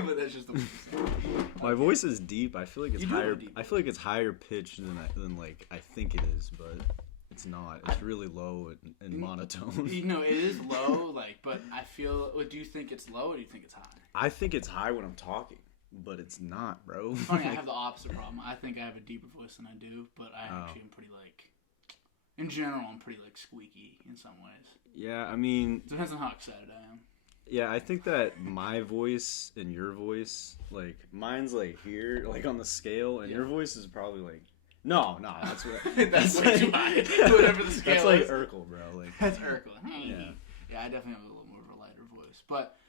But that's just the way to say it. My voice is deep. I feel like it's higher. Deep. I feel like it's higher pitched than like I think it is, but it's not. It's really low and monotone. You know, it is low, like, but I feel. Do you think it's low or do you think it's high? I think it's high when I'm talking, but it's not, bro. Funny, I have the opposite problem. I think I have a deeper voice than I do, but I actually am pretty like. In general, I'm pretty like squeaky in some ways. Yeah, I mean, depends on how excited I am. Yeah, I think that my voice and your voice, like, mine's like here, like on the scale, and your voice is probably like, no, that's what. That's way too high. Whatever the scale is. That's like Urkel, bro. Like, that's Urkel. Yeah, I definitely have a little more of a lighter voice, but.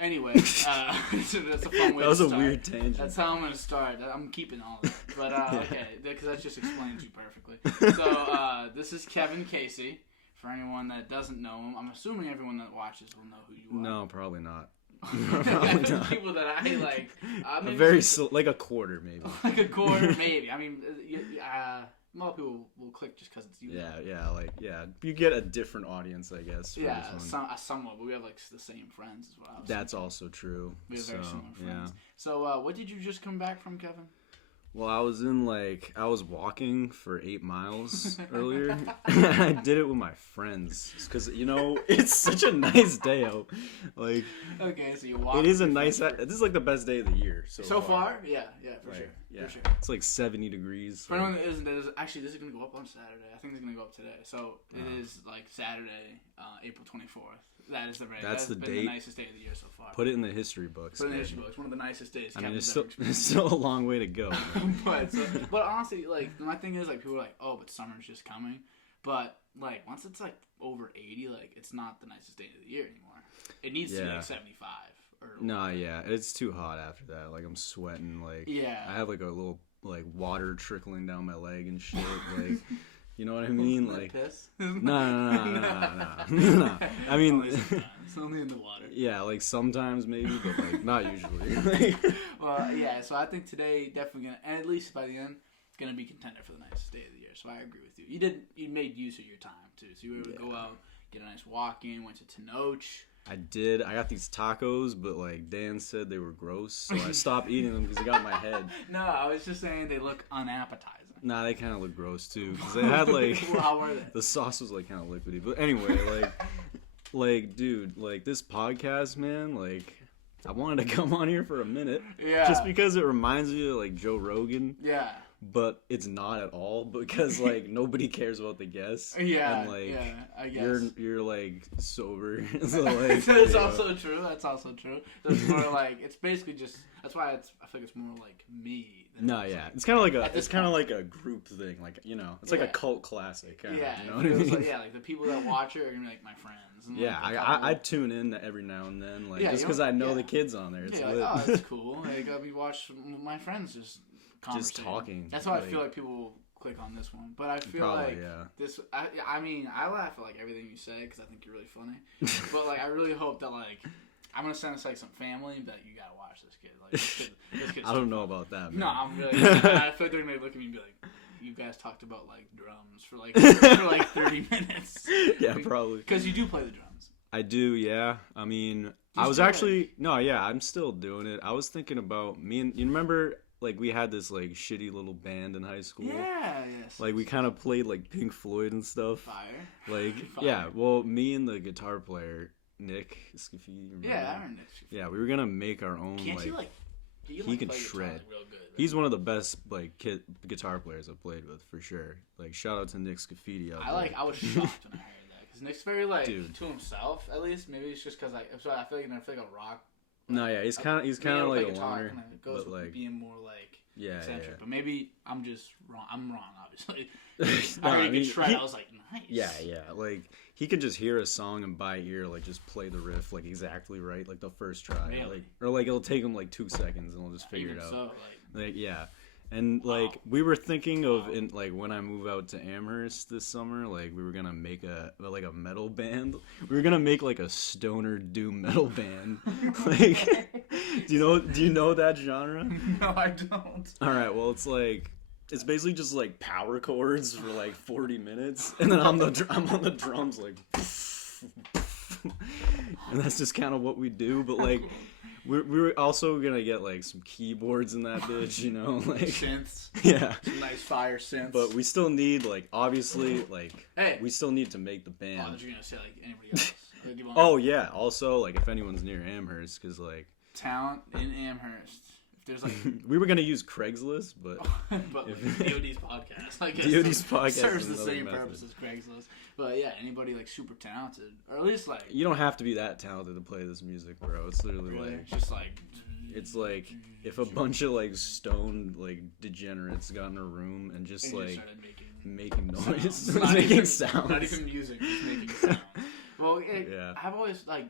Anyway, that's a fun way to start. That was a weird tangent. That's how I'm going to start. I'm keeping all of it. But, okay, because that just explains you perfectly. So, this is Kevin Casey. For anyone that doesn't know him, I'm assuming everyone that watches will know who you are. No, probably not. Probably not. People that I like. Like a quarter, maybe. Like a quarter, maybe. I mean, a lot of people will click just because it's you. Yeah. You get a different audience, I guess. Yeah, somewhat, but we have like the same friends as well. That's also true. We have very similar friends. Yeah. So, what did you just come back from, Kevin? Well, I was walking for 8 miles earlier. I did it with my friends because it's such a nice day out. Like, okay, so you walk. It is a nice. This is like the best day of the year so far. Yeah, for sure. Yeah, for sure. It's like 70 degrees. For anyone that isn't, actually, this is gonna go up on Saturday. I think it's gonna go up today. So it is like Saturday, April 24th. That's the date. The nicest day of the year so far. Put it in the history books. Put it in the history books. One of the nicest days. I mean, it's still a long way to go. but honestly, like, my thing is, like, people are like, oh, but summer's just coming. But, like, once it's, like, over 80, like, it's not the nicest day of the year anymore. It needs to be, like, 75. It's too hot after that. Like, I'm sweating. Like, I have, like, a little, like, water trickling down my leg and shit. Like, you know what I mean? Like, piss? No. I mean, it's only in the water. Yeah, like, sometimes maybe, but, like, not usually. Well, yeah, so I think today definitely gonna, and at least by the end, gonna be contender for the nicest day of the year. So I agree with you. You made use of your time too. So you were able to go out, get a nice walk in, went to Tenoch. I did. I got these tacos, but like Dan said they were gross, so I stopped eating them because it got in my head. No, I was just saying they look unappetizing. Nah, they kind of look gross too because they had like well, how were they? The sauce was like kind of liquidy. But anyway, like dude, like this podcast, man, like. I wanted to come on here for a minute. Yeah. Just because it reminds me of, like, Joe Rogan. Yeah. But it's not at all because, like, nobody cares about the guests. Yeah. And, like, I guess. You're like, sober. So, like, That's also true. That's also true. So it's more like, it's basically just, that's why I feel like it's more like me. It's kind of like a group thing. Like, it's like a cult classic. You know what I mean? Like, the people that watch it are going to be, like, my friends. And, I tune in every now and then, like, just because I know the kids on there. It's lit. Like, oh, that's cool. Like, we watch my friends just talking. That's why I feel like people will click on this one. But I feel this. I mean, I laugh at like everything you say because I think you're really funny. But like, I really hope that like I'm gonna send us like some family and be like, you gotta watch this kid. Like, this kid's I don't know about that. Man. No, I'm really. I feel like they're gonna look at me and be like, you guys talked about like drums for like 30 minutes. Yeah, probably. Because you do play the drums. I do, yeah. I mean, I was actually I'm still doing it. I was thinking about you remember. Like, we had this, like, shitty little band in high school. Yeah, yes. Like, we kind of played, like, Pink Floyd and stuff. Fire. Like, Fire. Yeah, well, me and the guitar player, Nick Scafidi. Yeah, I remember Nick Scafidi. Yeah, we were going to make our own, Can't like... He can shred. Real good, right? He's one of the best, like, guitar players I've played with, for sure. Like, shout out to Nick Scafidi out there. I was shocked when I heard that. Because Nick's very, like, Dude. to himself, at least. Maybe it's just because, like, I feel like a rock... No, yeah, he's kind of like a loner, goes but like being more like eccentric. Yeah. But maybe I'm just wrong. I'm wrong, obviously. I was like, nice. Yeah. Like he can just hear a song and by ear, like just play the riff like exactly right, like the first try. Really? Like, or like it'll take him like 2 seconds and we'll just figure it out. So, like yeah. And like we were thinking of like when I move out to Amherst this summer, like we were gonna make a metal band. We were gonna make like a stoner doom metal band. Like, do you know that genre? No, I don't. All right, well it's basically just like power chords for like 40 minutes, and then I'm on the drums like, and that's just kind of what we do. But like. We're also gonna get like some keyboards in that bitch, you know, like synths. Yeah, some nice fire synths. But we still need like obviously like hey, we still need to make the band. Oh, you're gonna say like anybody else? Oh yeah, also like if anyone's near Amherst, because like talent in Amherst. If there's like we were gonna use Craigslist, but but like DOD's podcast, I guess DOD's podcast serves the same purpose as Craigslist. But yeah, anybody like super talented, or at least like you don't have to be that talented to play this music, bro. It's literally really? like just like it's like if a bunch of like stoned like degenerates got in a room and just like making noise, making sounds, not even music, just making sounds. Well, yeah. I've always like.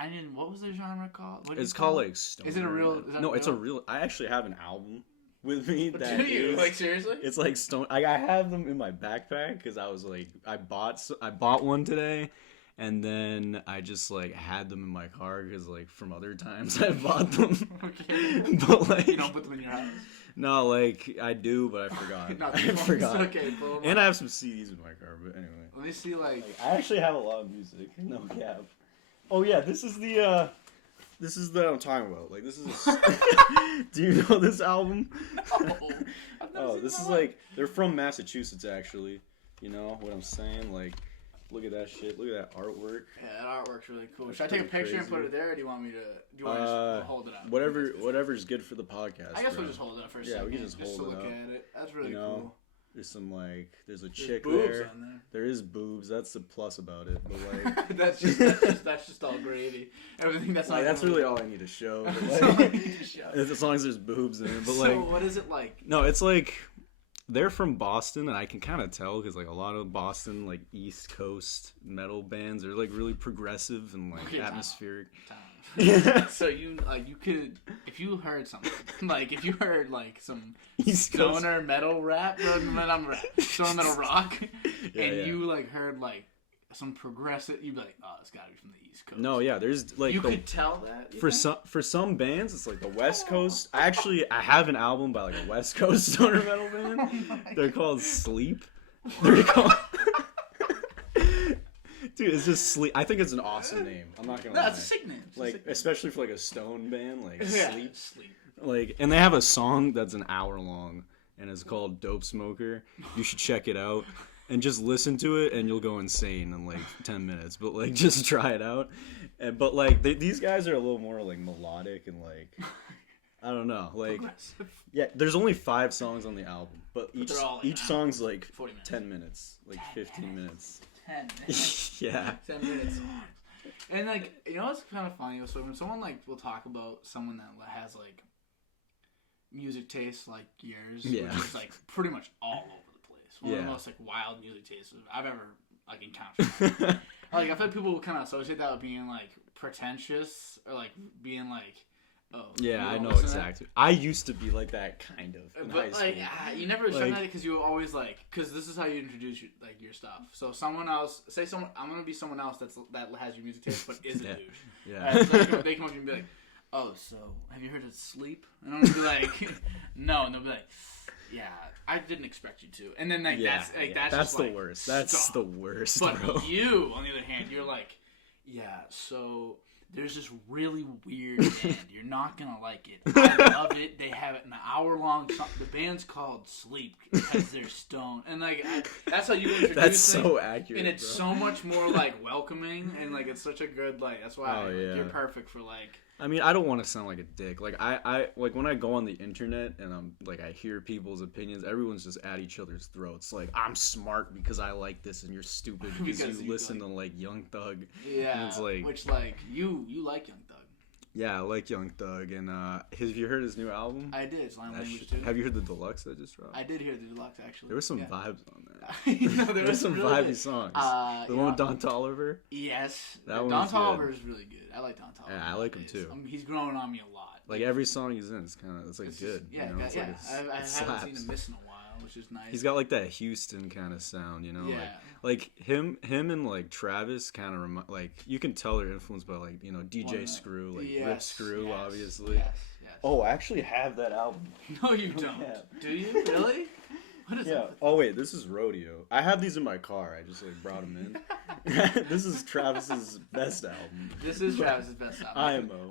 I didn't. What was the genre called? It's called like stoner. Is it a real? No, it's a real. I actually have an album with me. Do you like seriously? It's like stone. I have them in my backpack because I was like, I bought one today, and then I just like had them in my car because like from other times I bought them. Okay. But like you don't put them in your house. No, like I do, but I forgot. I forgot. Okay, and I have some CDs in my car, but anyway. Let me see. Like I actually have a lot of music. No cap. Oh yeah, this is the I'm talking about. Like this is do you know this album? No. Oh, this is like they're from Massachusetts actually. You know what I'm saying? Like look at that shit. Look at that artwork. Yeah, that artwork's really cool. Should I take a picture and put it there, or do you want me to just hold it up? Whatever's good for the podcast. I guess we'll just hold it up for a second. Yeah, we can just hold it up. Look at it. That's really cool. There's some like there's a chick there. There is boobs. That's the plus about it. But like that's just all gravy. Everything that's like, not. That's really all I need to show. But, like, as long as there's boobs in it. But so what is it like? No, it's like they're from Boston, and I can kind of tell because like a lot of Boston like East Coast metal bands are like really progressive and like atmospheric. So you could if you heard something like if you heard like some East stoner Coast metal rap, stoner metal rock, you like heard like some progressive, you'd be like, oh, it's gotta be from the East Coast. No, yeah, there's like you could tell that for some bands it's like the West Coast. I have an album by like a West Coast stoner metal band. They're called Sleep. They're called. Dude, it's just Sleep. I think it's an awesome name. I'm not gonna lie. That's a sick name. Like, especially for like a stone band, like Sleep. Like, and they have a song that's an hour long, and it's called "Dope Smoker." You should check it out, and just listen to it, and you'll go insane in like 10 minutes. But like, just try it out. But like, these guys are a little more like melodic and like, I don't know, like, yeah. There's only 5 songs on the album, but each song's like 10 minutes, like 15 minutes. 10 minutes. Yeah. 10 minutes songs. And like, you know what's kind of funny? So when someone like will talk about someone that has like music tastes like yours, which is like pretty much all over the place. One of the most like wild music tastes I've ever like encountered. Like I feel like people will kind of associate that with being like pretentious or like being like, oh yeah, I know exactly. I used to be like that kind of in high school. Like you never said that because you were always like, because this is how you introduce your stuff. So someone else, I'm gonna be someone else that has your music taste but is a douche. Yeah. So they come up to you and be like, oh, so have you heard of Sleep? And I'm gonna be like, no, and they'll be like, yeah, I didn't expect you to. And then like that's just the like, worst. That's the worst. But bro. you, on the other hand, you're like, yeah, so there's this really weird band. You're not gonna like it. I love it. They have it in an hour-long song. The band's called Sleep because they're stoned. And like that's how you introduce That's so accurate. And it's so much more like welcoming and like it's such a good like. That's why you're perfect for like. I mean, I don't want to sound like a dick. Like I like when I go on the internet and I'm like I hear people's opinions. Everyone's just at each other's throats. Like I'm smart because I like this, and you're stupid because you listen to like Young Thug. Yeah, and it's like which like you like Young Thug. Yeah, I like Young Thug, and have you heard his new album? I did. It's Language too. Have you heard the deluxe that just dropped? I did hear the deluxe actually. There were some vibes on that. There were some vibey songs. The one with Don Toliver. Yes, Don Toliver is really good. I like Don Toliver. Yeah, I like him too. He's growing on me a lot. Like every song he's in, it's like good. Yeah, you know? I haven't seen him miss in a while, which is nice. He's got like that Houston kind of sound, you know. Yeah. Like him and like Travis kind of like you can tell they're influenced by like DJ Screw, like Rip Screw, obviously. Yes. Oh, I actually have that album. No, you don't. Do you really? What is it? Oh wait, this is Rodeo. I have these in my car. I just like brought them in. This is Travis's best album. This is Travis's best album. IMO.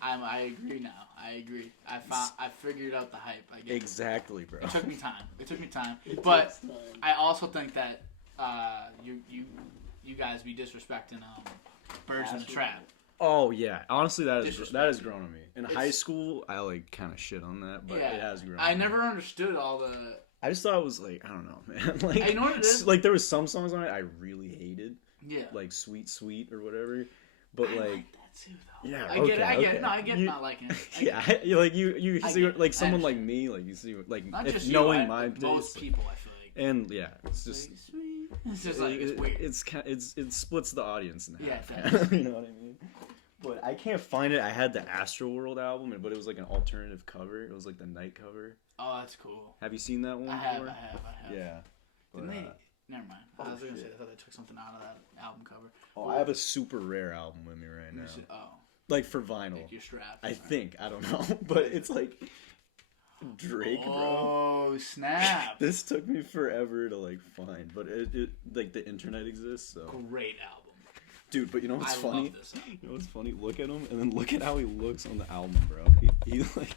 I agree now. I agree. I figured out the hype. I get exactly, bro. It took me time. But I also think that you guys be disrespecting Birds in the Trap. Oh yeah, honestly, that has grown on me. In high school, I like kind of shit on that, but it has grown. I never understood all the. I just thought it was like, I don't know, man. Like, I know what it is. Like there was some songs on it I really hated. Yeah. Like Sweet Sweet or whatever, but I like that too, though. Yeah, I get it. No, I get not liking it. You see, like someone like me, like you see, like not if just knowing you, my most taste, people, I feel like. And yeah, it's just sweet. It's just like it's weird. It splits the audience in half. Yeah, you know what I mean? But I can't find it. I had the Astroworld album, but it was like an alternative cover. It was like the night cover. Oh, that's cool. Have you seen that one? I have. Yeah. Didn't they? Never mind. I was gonna say I thought they took something out of that album cover. Oh, I have a super rare album with me right now. Oh. Like for vinyl. Like you're strapped. I think. I don't know. But it's like Drake, bro. Oh, snap. This took me forever to like find, but it like the internet exists, so. Great album. Dude, but you know what's funny? Love this album. You know what's funny? Look at him, and then look at how he looks on the album, bro. He like...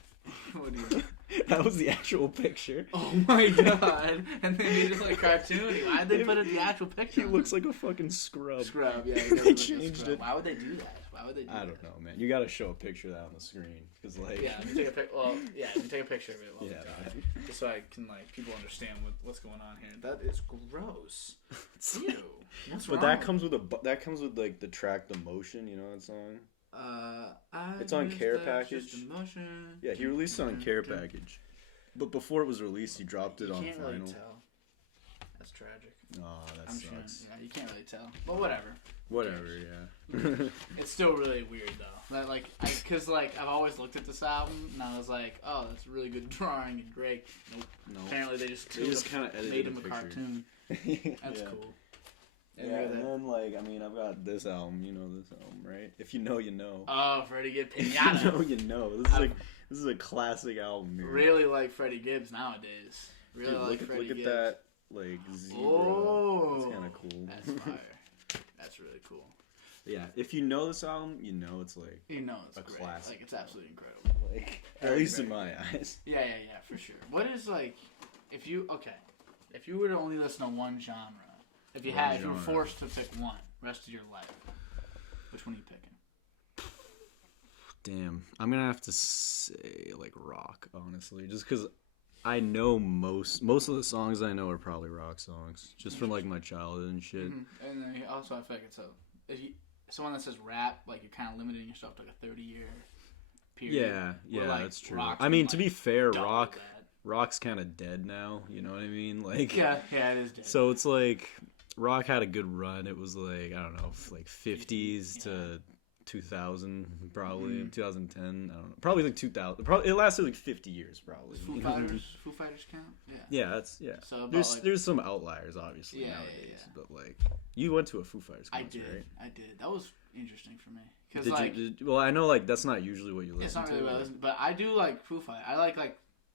What do you mean? That was the actual picture. Oh my god. And then he just like cartoony. Why'd they put it in the actual picture? He looks like a fucking scrub. Scrub, yeah. They changed it. Why would they do that? I don't know, man. You gotta show a picture of that on the screen. Cause like... Yeah, take a picture. Well, yeah, take a picture of it while we talk. Man. Just so I can, like, people understand what's going on here. That is gross. Ew. What's wrong? But that comes with like the track The Motion, you know that song? It's on Care Package. Yeah, he released it on Care Package. But before it was released, he dropped it on vinyl. You can't really tell. That's tragic. Oh, that sucks. Sure. Yeah, you can't really tell. But whatever. Whatever, yeah. It's still really weird though. That because I've always looked at this album and I was like, oh, that's really good drawing and Drake. Nope. No. Apparently they just kind of made him a cartoon. That's cool. And then I've got this album. You know this album, right? If you know, you know. Oh, Freddie Gibbs Pinata. You know. This is a classic album. Dude. Really like Freddie Gibbs nowadays. Really like Freddie Gibbs. Look at that, like zebra. Oh, that's kind of cool. That's fire. That's really cool. Yeah, if you know this album, you know it's like it's a great. classic. Like it's absolutely incredible. Like at least in my eyes. Yeah, for sure. What is if you were to only listen to one genre, if you were forced to pick one rest of your life, which one are you picking? Damn, I'm gonna have to say like rock, honestly, just because I know most of the songs I know are probably rock songs, just from like my childhood and shit. Mm-hmm. And then also I feel like someone that says rap, like you're kind of limiting yourself to like a 30-year period. Yeah, that's true. I mean, to be fair, rock's kind of dead now. You know what I mean? Like yeah, it is dead. So it's like rock had a good run. It was like I don't know, like 50s to 2000, probably 2010. I don't know, probably like 2000. Probably it lasted like 50 years, probably. Foo Fighters count? Yeah. So there's some outliers, obviously nowadays. Yeah. But like, you went to a Foo Fighters concert, right? I did. That was interesting for me. Cause well, I know like that's not usually what you listen to. It's not really what I listen to, but I do like Foo Fighters. I like.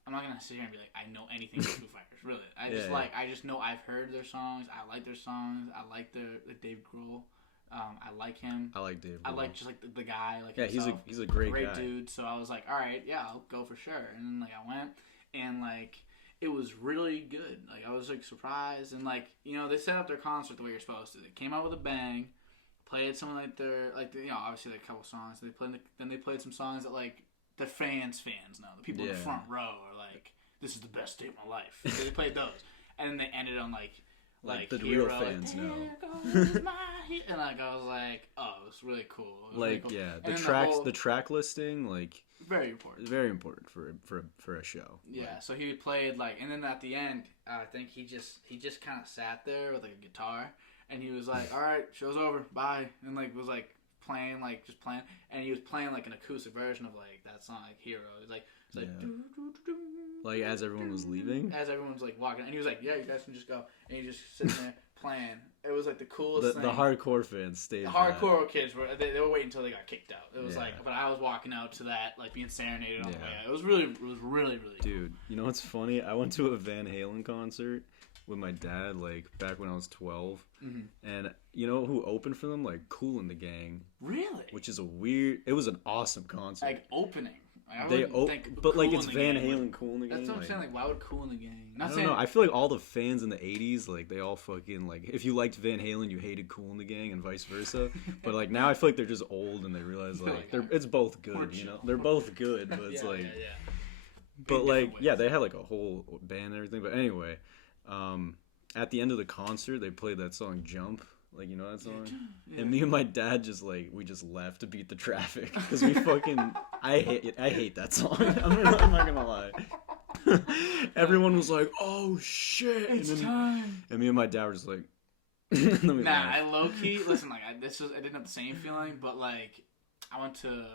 I'm not gonna sit here and be like I know anything about Foo Fighters. Really, I just know I've heard their songs. I like their songs. I like the Dave Grohl. I like him. I like Dave Grohl. I like just like the guy. Like himself. he's a great guy. Dude. So I was like, all right, yeah, I'll go for sure. And then like I went and like it was really good. Like I was like surprised and like they set up their concert the way you're supposed to. They came out with a bang, played some like their obviously like a couple songs. Then they played some songs that like the fans know. The people in the front row are like, this is the best day of my life. So they played those, and then they ended on like the Hero, real fans know. And like I was like, oh, it was really cool. The track listing like very important. Very important for a show. Yeah, so he played and then at the end, I think he just kind of sat there with like a guitar, and he was like, all right, show's over, bye, and like was like playing and he was playing like an acoustic version of like that song like Hero. It was like like as everyone was leaving, as everyone's like walking, and he was like, yeah, you guys can just go, and he just sitting there playing. It was like the coolest thing. The hardcore fans stayed. The hardcore kids were they were waiting until they got kicked out. It was but I was walking out to that like being serenaded on the way out. It was really Dude, you know what's funny? I went to a Van Halen concert with my dad, like back when I was 12, mm-hmm. and you know who opened for them? Like Kool and the Gang. Really? Which is it was an awesome concert. Like opening. But like it's Van Halen, Kool and the Gang. That's what I'm saying. Like, why would Kool and the Gang? I don't know. I feel like all the fans in the '80s, like they all fucking like. If you liked Van Halen, you hated Kool and the Gang, and vice versa. But like now, I feel like they're just old and they realize like it's both good. You know, they're both good, but it's like. Yeah. But like, yeah, they had like a whole band and everything. But anyway, at the end of the concert, they played that song "Jump." Like, you know that song? Yeah. And me and my dad just like we just left to beat the traffic because we fucking I hate that song. I'm not gonna lie. Everyone was like, "Oh shit!" It's time. And me and my dad were just like, I low key listen. Like, I didn't have the same feeling, but like, I went to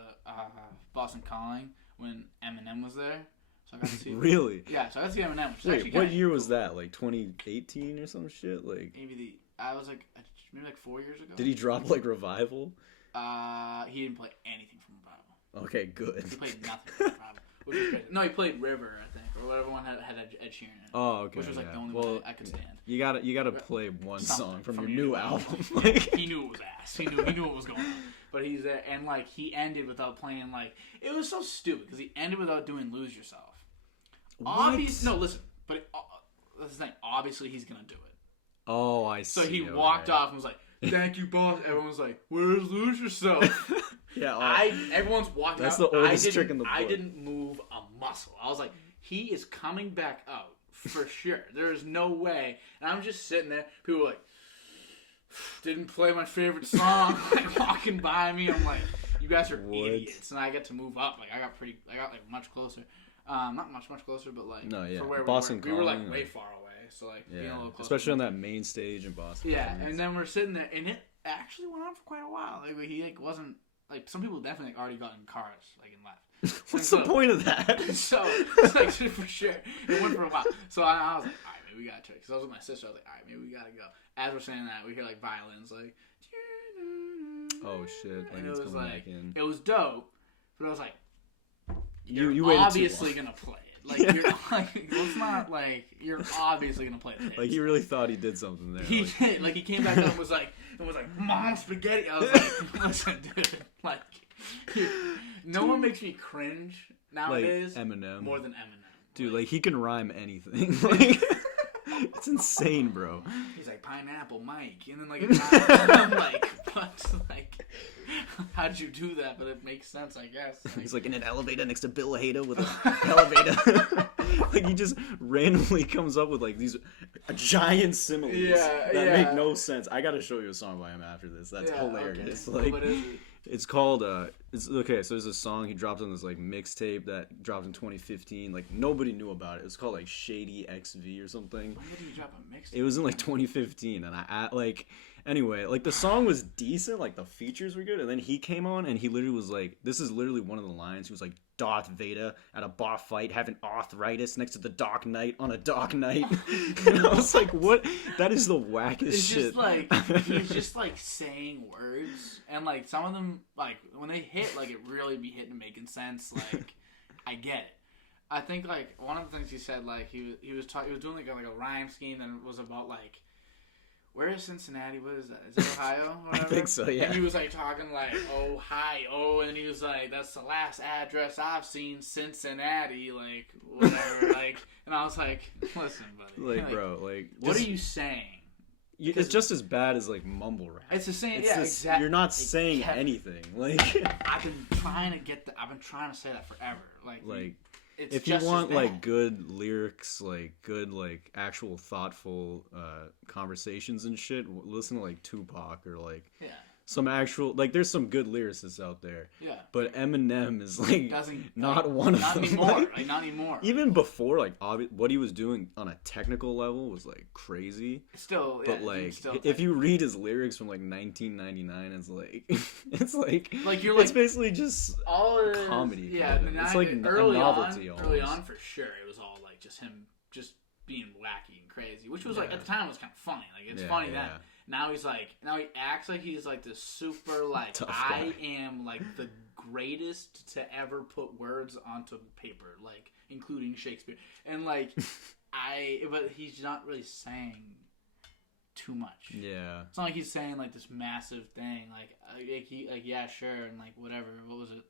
Boston Calling when Eminem was there. So I got to see Really? Yeah, so I got to see Eminem. Wait, what year was that? Like 2018 or some shit? Like I was like maybe like 4 years ago. Did he drop like Revival? He didn't play anything from Revival. Okay, good. He played nothing from Revival. Which was crazy. No, he played River, I think, or whatever one had Ed Sheeran in it. Oh, okay. Which was like the only one I could stand. You gotta play one song from your new album. He knew it was ass. He knew what was going on. But he's there, and like he ended without playing like it was so stupid because he ended without doing "Lose Yourself." No, listen, but that's the thing. Obviously, he's gonna do it. Oh, I see. So he walked off and was like, "Thank you, boss." Everyone was like, "Where's Lose Yourself?" Yeah, everyone's walking that's out. The oldest trick in the book. I didn't move a muscle. I was like, he is coming back out for sure. There is no way. And I'm just sitting there. People were like, didn't play my favorite song. Like walking by me. I'm like, you guys are idiots. And I get to move up. Like I got like much closer. Not much closer, but like for where Boston we were like way far away. So like being a little closer. Especially on that main stage in Boston. Yeah, and then we're sitting there, and it actually went on for quite a while. Like he like wasn't. Like, some people definitely already got in cars, like, and left. What's the point of that? So, it's like, for sure. It went for a while. So, I was like, all right, maybe we got to check. Because I was with my sister. I was like, all right, maybe we got to go. As we're saying that, we hear, like, violins, like... Oh, shit. And it was, like... It was dope. But I was like... You obviously going to play it. Like, you're like... It's not, like... You're obviously going to play it. Like, he really thought he did something there. He did. Like, he came back up and was like... Mom, spaghetti. I was like, listen, dude, like, no one makes me cringe nowadays like Eminem. More than Eminem. Dude, like he can rhyme anything. Like, it's insane, bro. He's like, Pineapple Mike. And then, like, I'm like, what? Like, how'd you do that? But it makes sense, I guess. Like, he's like in an elevator next to Bill Hader with an elevator. Like, he just randomly comes up with, like, these giant similes that make no sense. I gotta show you a song by him after this. That's hilarious. Okay. Like, it's called, so there's a song he dropped on this, like, mixtape that dropped in 2015. Like, nobody knew about it. It was called, like, Shady XV or something. When did he drop a mixtape? It was in, like, 2015, and anyway, like, the song was decent, like, the features were good, and then he came on, and he literally was like, this is literally one of the lines, he was like, Darth Vader at a bar fight having arthritis next to the Dark Knight on a dark night. And I was like, what? That is the wackest shit. Just like, he's just like saying words, and like some of them, like when they hit, like it really be hitting and making sense. Like, I get it. I think like one of the things he said, like he was doing like a rhyme scheme that was about like, where is Cincinnati? What is that? Is it Ohio? I think so, yeah. And he was like talking like, Ohio, and he was like, that's the last address I've seen, Cincinnati, like whatever, like. And I was like, listen, buddy, like bro, like, what are you saying? It's just as bad as like mumble rap. It's the same, exactly. You're not saying anything. Like, I've been trying to say that forever. Like. If you want like good lyrics, like good like actual thoughtful conversations and shit, listen to like Tupac or like some actual like there's some good lyricists out there. Yeah. But Eminem is like not one of them. Anymore. Like, not anymore. Even before, like what he was doing on a technical level was like crazy. Still, but like if you read his lyrics from like 1999, it's like you're like it's basically just all comedy. Yeah, it's like early novelty. Early on, for sure, it was all like just him just being wacky and crazy, which was like at the time it was kind of funny. Like it's funny then. Now he acts like he's like this super like I am like the greatest to ever put words onto paper, like including Shakespeare, and like but he's not really saying too much. Yeah. It's not like he's saying like this massive thing. Yeah, sure, and like whatever. What was it?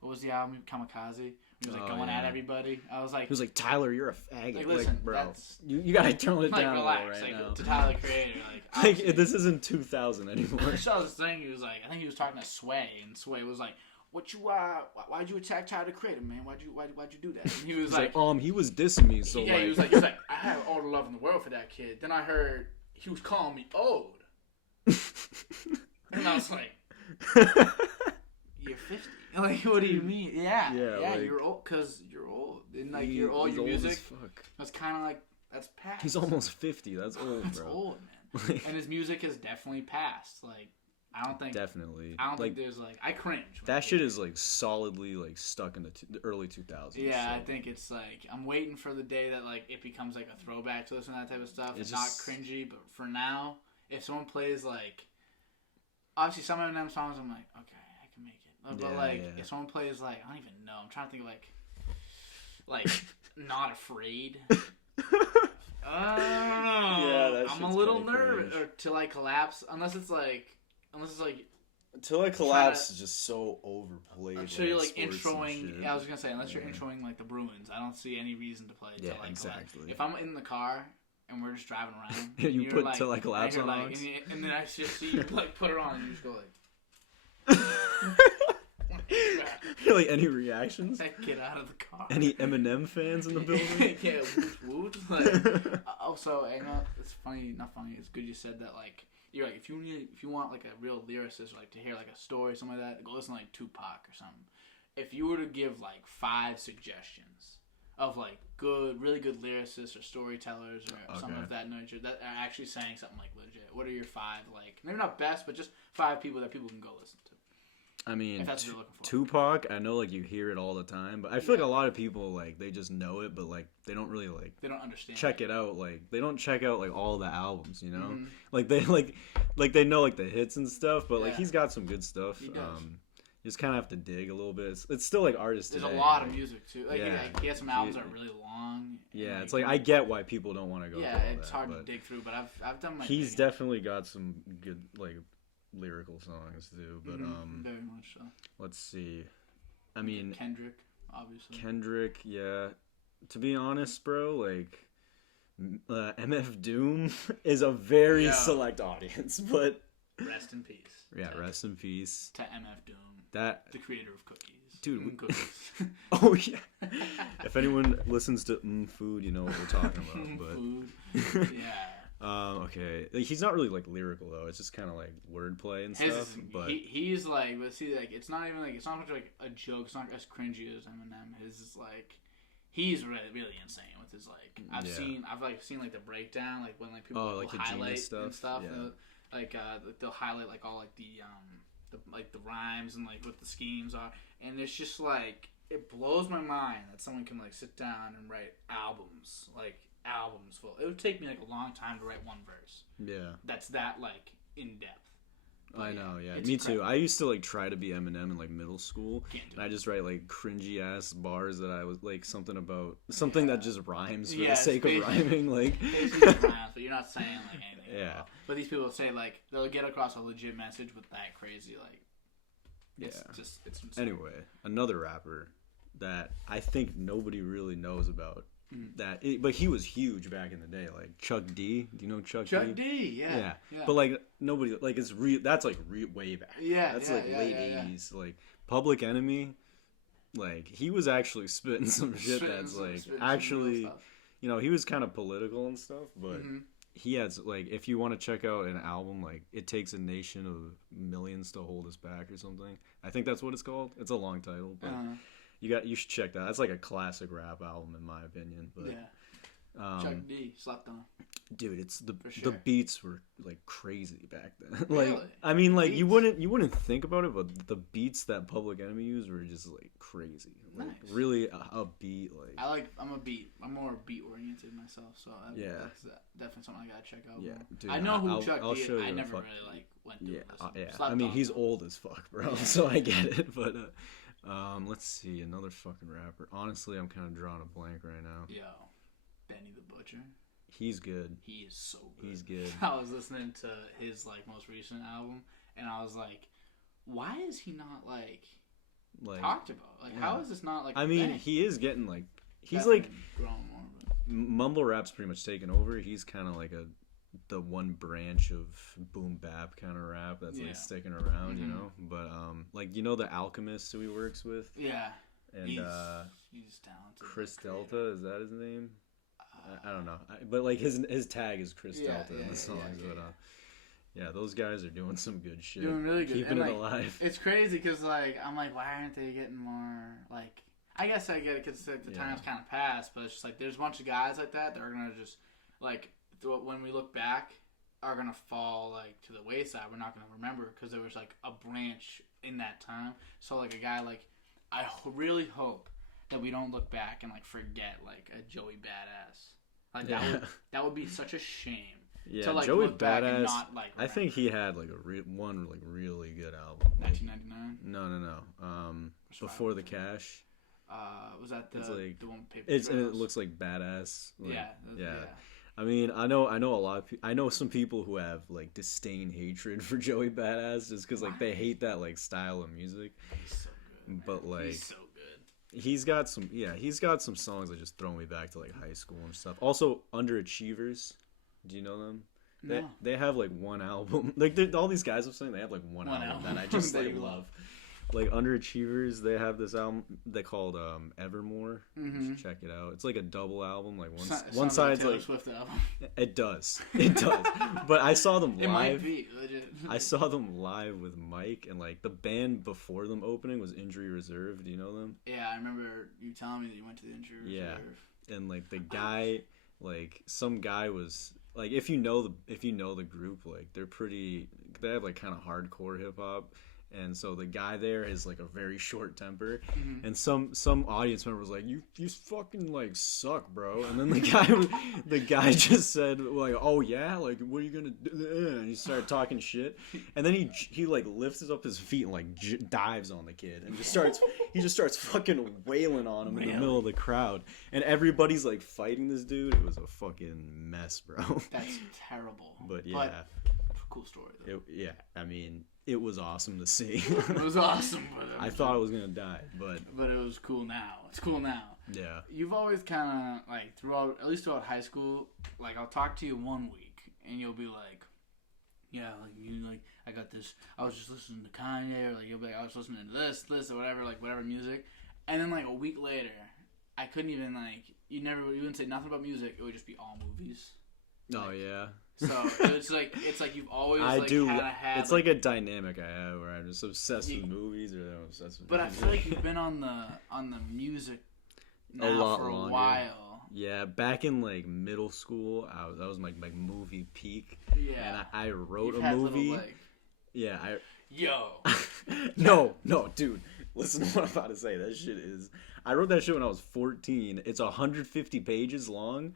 What was the album? Kamikaze. He was like going at everybody. I was like, he was like, Tyler, you're a faggot. Like, listen, bro, you gotta tone it down relax, a little right now. To Tyler, the Creator, like this isn't 2000 anymore. I saw this thing. He was like, I think he was talking to Sway, and Sway was like, "What you why'd you attack Tyler, the Creator, man? Why'd you do that?" And he was like, he was dissing me, so yeah, he was like, I have all the love in the world for that kid. Then I heard he was calling me old, and I was like, "You're 50." Like, what do you mean? Yeah, like, you're old because you're old. And like, you're old. Your music, that's kind of like that's past. He's almost 50. That's old, that's bro. That's old, man. And his music has definitely passed. Like, I don't think think there's like I cringe. That shit is like solidly like stuck in the early 2000s. Yeah, so. I think it's like I'm waiting for the day that like it becomes like a throwback to listen to that type of stuff. It's not cringy, but for now, if someone plays like obviously some of them songs, I'm like, okay, I can make it. But if someone plays like I don't even know, I'm trying to think of like Not Afraid. I'm a little nervous or Till I Collapse, unless it's like Till I Collapse is just so overplayed. Until you're like introing. I was gonna say unless you're introing like the Bruins, I don't see any reason to play Till I Collapse. Exactly. If I'm in the car and we're just driving around, you put like, Till I Collapse on, like, and then I just see you like put it on and you just go like. Really, any reactions? Get out of the car. Any Eminem fans in the building? Yeah, woot. Like, also, it's funny. Not funny. It's good you said that. Like, you're like, if you want like a real lyricist, or, like to hear like a story, something like that, go listen to like Tupac or something. If you were to give like 5 suggestions of like really good lyricists or storytellers or something of that nature that are actually saying something like legit, what are your 5 like? Maybe not best, but just 5 people that people can go listen to. I mean, Tupac, I know, like, you hear it all the time, but I feel like a lot of people, like, they just know it, but, like, they don't really, like... They don't understand. Check it out, like, they don't check out, like, all the albums, you know? Mm-hmm. Like, they know, like, the hits and stuff, but, like, he's got some good stuff. He does. You just kind of have to dig a little bit. It's still, like, artists There's today. A lot of music, too. Like, he has some albums that are really long. Yeah, it's like, I get why people don't want to go through all it's hard to dig through, but I've done my He's definitely got some good, like... lyrical songs too, but very much so. Let's see. I mean, Kendrick, obviously. Kendrick, yeah. To be honest, bro, like MF Doom is a very select audience, but rest in peace. Yeah, rest in peace to MF Doom, the creator of cookies. Dude, cookies. Oh yeah. If anyone listens to Food, you know what we're talking about. But Food. Yeah. Okay. Like, he's not really like lyrical though. It's just kind of like wordplay and stuff. But he's like, but see, like it's not even like it's not much like a joke. It's not as cringy as Eminem. His is like, he's really really insane with his like. I've seen like the breakdown, like when like people like highlight stuff. And stuff. Yeah. They'll highlight like all like the rhymes and like what the schemes are, and it's just like it blows my mind that someone can like sit down and write albums full. It would take me like a long time to write one verse. Yeah. That's that like in depth. I know, yeah. Me too. I used to like try to be Eminem in like middle school. And I just write like cringy ass bars that I was like something that just rhymes for the sake of rhyming. Like basically rhymes, but you're not saying like anything. Yeah. But these people say like they'll get across a legit message with that crazy like it's insane. Anyway, another rapper that I think nobody really knows about. But he was huge back in the day, like Chuck D. Do you know Chuck D? Chuck D, yeah. But like nobody, like it's that's like way back. Yeah, that's like late '80s. Like Public Enemy, like he was actually spitting some shit that's like actually, you know, he was kind of political and stuff, but he has like if you want to check out an album like It Takes a Nation of Millions to Hold Us Back or something. I think that's what it's called. It's a long title, but. You should check that. That's like a classic rap album in my opinion. But Chuck D slept on. Dude, it's the beats were like crazy back then. Really? I mean, like you wouldn't think about it, but the beats that Public Enemy used were just like crazy. Like really a beat. Like I'm more beat oriented myself, so that's definitely something I gotta check out. Yeah, dude, I know who Chuck D is. I never really like went to listen. I mean, he's old as fuck, bro. So I get it, but. Let's see, another fucking rapper. Honestly, I'm kind of drawing a blank right now. Yo, Benny the Butcher. He's good. He is so good. He's good. I was listening to his like most recent album, and I was like, why is he not like talked about? Like, how is this not like? I mean, he is getting like he's definitely like growing more. mumble rap's pretty much taken over. He's kind of like the one branch of boom bap kind of rap that's like sticking around, you know. But like you know the Alchemist who he works with. Yeah. And he's talented. Chris Delta, is that his name? I don't know, but like his tag is Chris Delta in the songs. Yeah, those guys are doing some good shit. Doing really good. Keeping and, it like, alive. It's crazy because like I'm like, why aren't they getting more like? I guess I get it because like, the time's kind of passed, but it's just like there's a bunch of guys like that are gonna just like when we look back are gonna fall like to the wayside. We're not gonna remember because there was like a branch in that time. So like a guy like I really hope that we don't look back and like forget like a Joey Badass. Like that would be such a shame. Yeah, to, like, Joey look back and Badass. not, like, I think he had like one like really good album. 1999. No. Before the Cash. Was that the one with paper and trails? it looks like badass. Like, yeah. I mean, I know a lot of I know some people who have like disdain hatred for Joey Badass just because like they hate that like style of music. He's so good. But like he's so good. He's got some songs that just throw me back to like high school and stuff. Also, Underachievers. Do you know them? No. They have like one album. Like all these guys I'm saying, they have like one album that I just like love. Like Underachievers, they have this album they called Evermore. You should check it out. It's like a double album. Like one side's like Swift album. It does. But I saw them live. It might be legit. I saw them live with Mike, and like the band before them opening was Injury Reserve. Do you know them? Yeah, I remember you telling me that you went to the Injury Reserve. Yeah, and like the guy, like some guy was like, if you know the group, like they have like kind of hardcore hip hop. And so the guy there is like a very short temper, and some audience member was like, "You fucking like suck, bro." And then the guy just said like, "Oh yeah, like what are you gonna do?" And he started talking shit, and then he like lifts up his feet and like dives on the kid and just starts fucking wailing on him in the middle of the crowd, and everybody's like fighting this dude. It was a fucking mess, bro. That's terrible. But cool story though. I mean, it was awesome to see. It was awesome. But I thought I was gonna die, but it was cool now. It's cool now. Yeah. You've always kind of like at least throughout high school, like I'll talk to you one week and you'll be like, yeah, like you like I got this. I was just listening to Kanye, or like you'll be like I was listening to this or whatever, like whatever music, and then like a week later, I couldn't even like you wouldn't say nothing about music. It would just be all movies. Oh yeah. So it's like you've always had. It's like a dynamic I have where I'm just obsessed with movies, or I'm obsessed with. But music. I feel like you've been on the music now for a while. Yeah, back in like middle school, that was my movie peak. Yeah. And I wrote a movie. Yeah, No, dude. Listen to what I'm about to say. That shit is. I wrote that shit when I was 14. It's 150 pages long,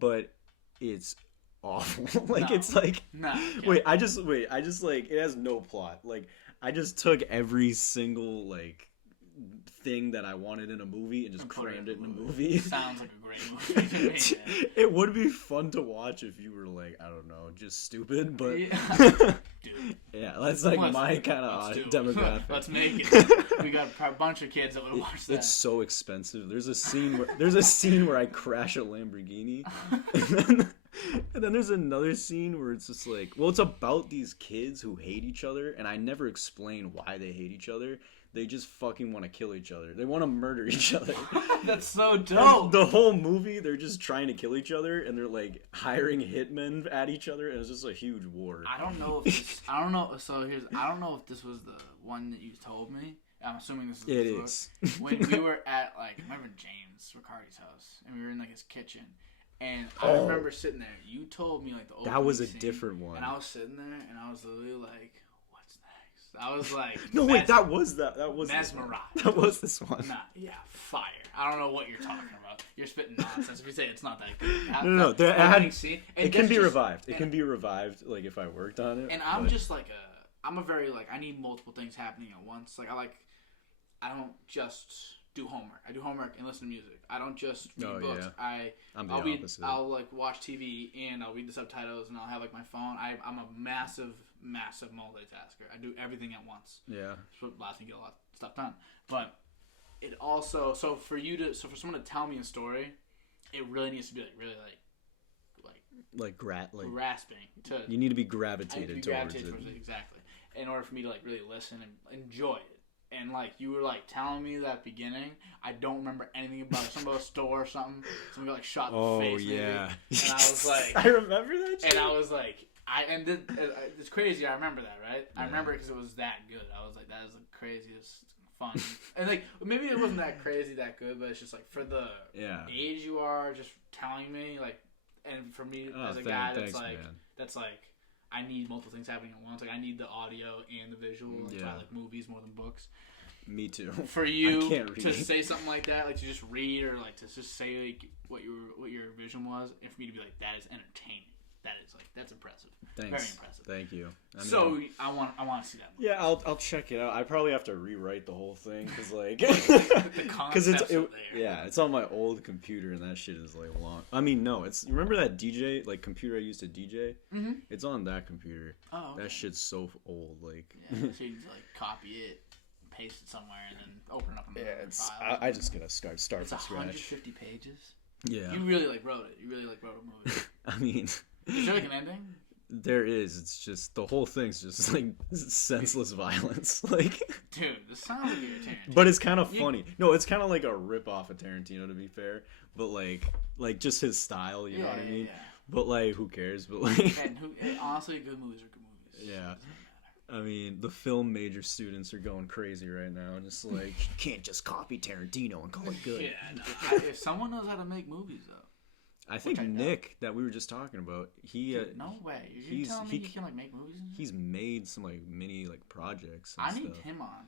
but it's awful. It's like I just like it has no plot. Like I just took every single like thing that I wanted in a movie and just crammed it in a movie. Sounds like a great movie. It would be fun to watch if you were like, I don't know, just stupid, but yeah, that's like my kind of demographic. Let's make it. We got a bunch of kids that would watch that. It's so expensive. There's a scene where I crash a Lamborghini. And then there's another scene where it's just like, well, it's about these kids who hate each other, and I never explain why they hate each other. They just fucking want to kill each other. They want to murder each other. That's so dope. The whole movie, they're just trying to kill each other, and they're like hiring hitmen at each other, and it's just a huge war. I don't know if I don't know if this was the one that you told me. I'm assuming this is it is. When we were at like, I remember James Riccardi's house, and we were in like his kitchen. And I remember sitting there. You told me like the opening that was a scene, different one. And I was sitting there, and I was literally like, "What's next?" I was like, "No, wait, that was mesmerized." That was this one. Nah, yeah, fire. I don't know what you're talking about. You're spitting nonsense if you say it's not that good. No. It can be revived. It can can be revived, like if I worked on it. And I'm just like I'm a very like I need multiple things happening at once. Like I don't just do homework. I do homework and listen to music. I don't just read books. Yeah. I'll like watch TV and I'll read the subtitles and I'll have like my phone. I'm a massive multitasker. I do everything at once. Yeah. So it allows me to get a lot of stuff done. But it also for someone to tell me a story, it really needs to be like grasping to. You need to be gravitated towards it. Exactly. In order for me to like really listen and enjoy it. And like you were like telling me that beginning, I don't remember anything about it. Some about a store or something. Someone got like shot in the face. Maybe. Yeah. And I was like, I remember that shit. And I was like, it's crazy. I remember that, right? Yeah. I remember it because it was that good. I was like, that is the craziest fun. And like maybe it wasn't that crazy, that good, but it's just like for the age you are, just telling me like, and for me as a guy that's like. I need multiple things happening at once. Like I need the audio and the visual. Like, I like movies more than books. Me too. For you to say something like that, like to just read or like to just say like what your vision was, and for me to be like that is entertaining. That's impressive. Thanks. Very impressive. Thank you. I want to see that movie. Yeah, I'll check it out. I probably have to rewrite the whole thing because like the concepts are there. Yeah, it's on my old computer and that shit is like long. I mean, no, it's remember that DJ like computer I used to DJ? Mm-hmm. It's on that computer. Oh, okay. That shit's so old. Like so you just like copy it, paste it somewhere, and then open it up. I just gotta start from scratch. 150 pages. Yeah. You really like wrote it. You really like wrote a movie. I mean. Is there like an ending? There is. It's just the whole thing's just like senseless violence. Like, dude, this sounds like you're Tarantino. But it's kind of funny. No, it's kind of like a rip off of Tarantino, to be fair. But like just his style, you know what I mean? Yeah. But like, who cares? But like, honestly, good movies are good movies. Yeah. I mean, the film major students are going crazy right now, and it's like you can't just copy Tarantino and call it good. Yeah, no. If someone knows how to make movies, though. I think Nick, that we were just talking about, Dude, no way. You're telling me he can like make movies? He's made some like mini like projects. I need him on.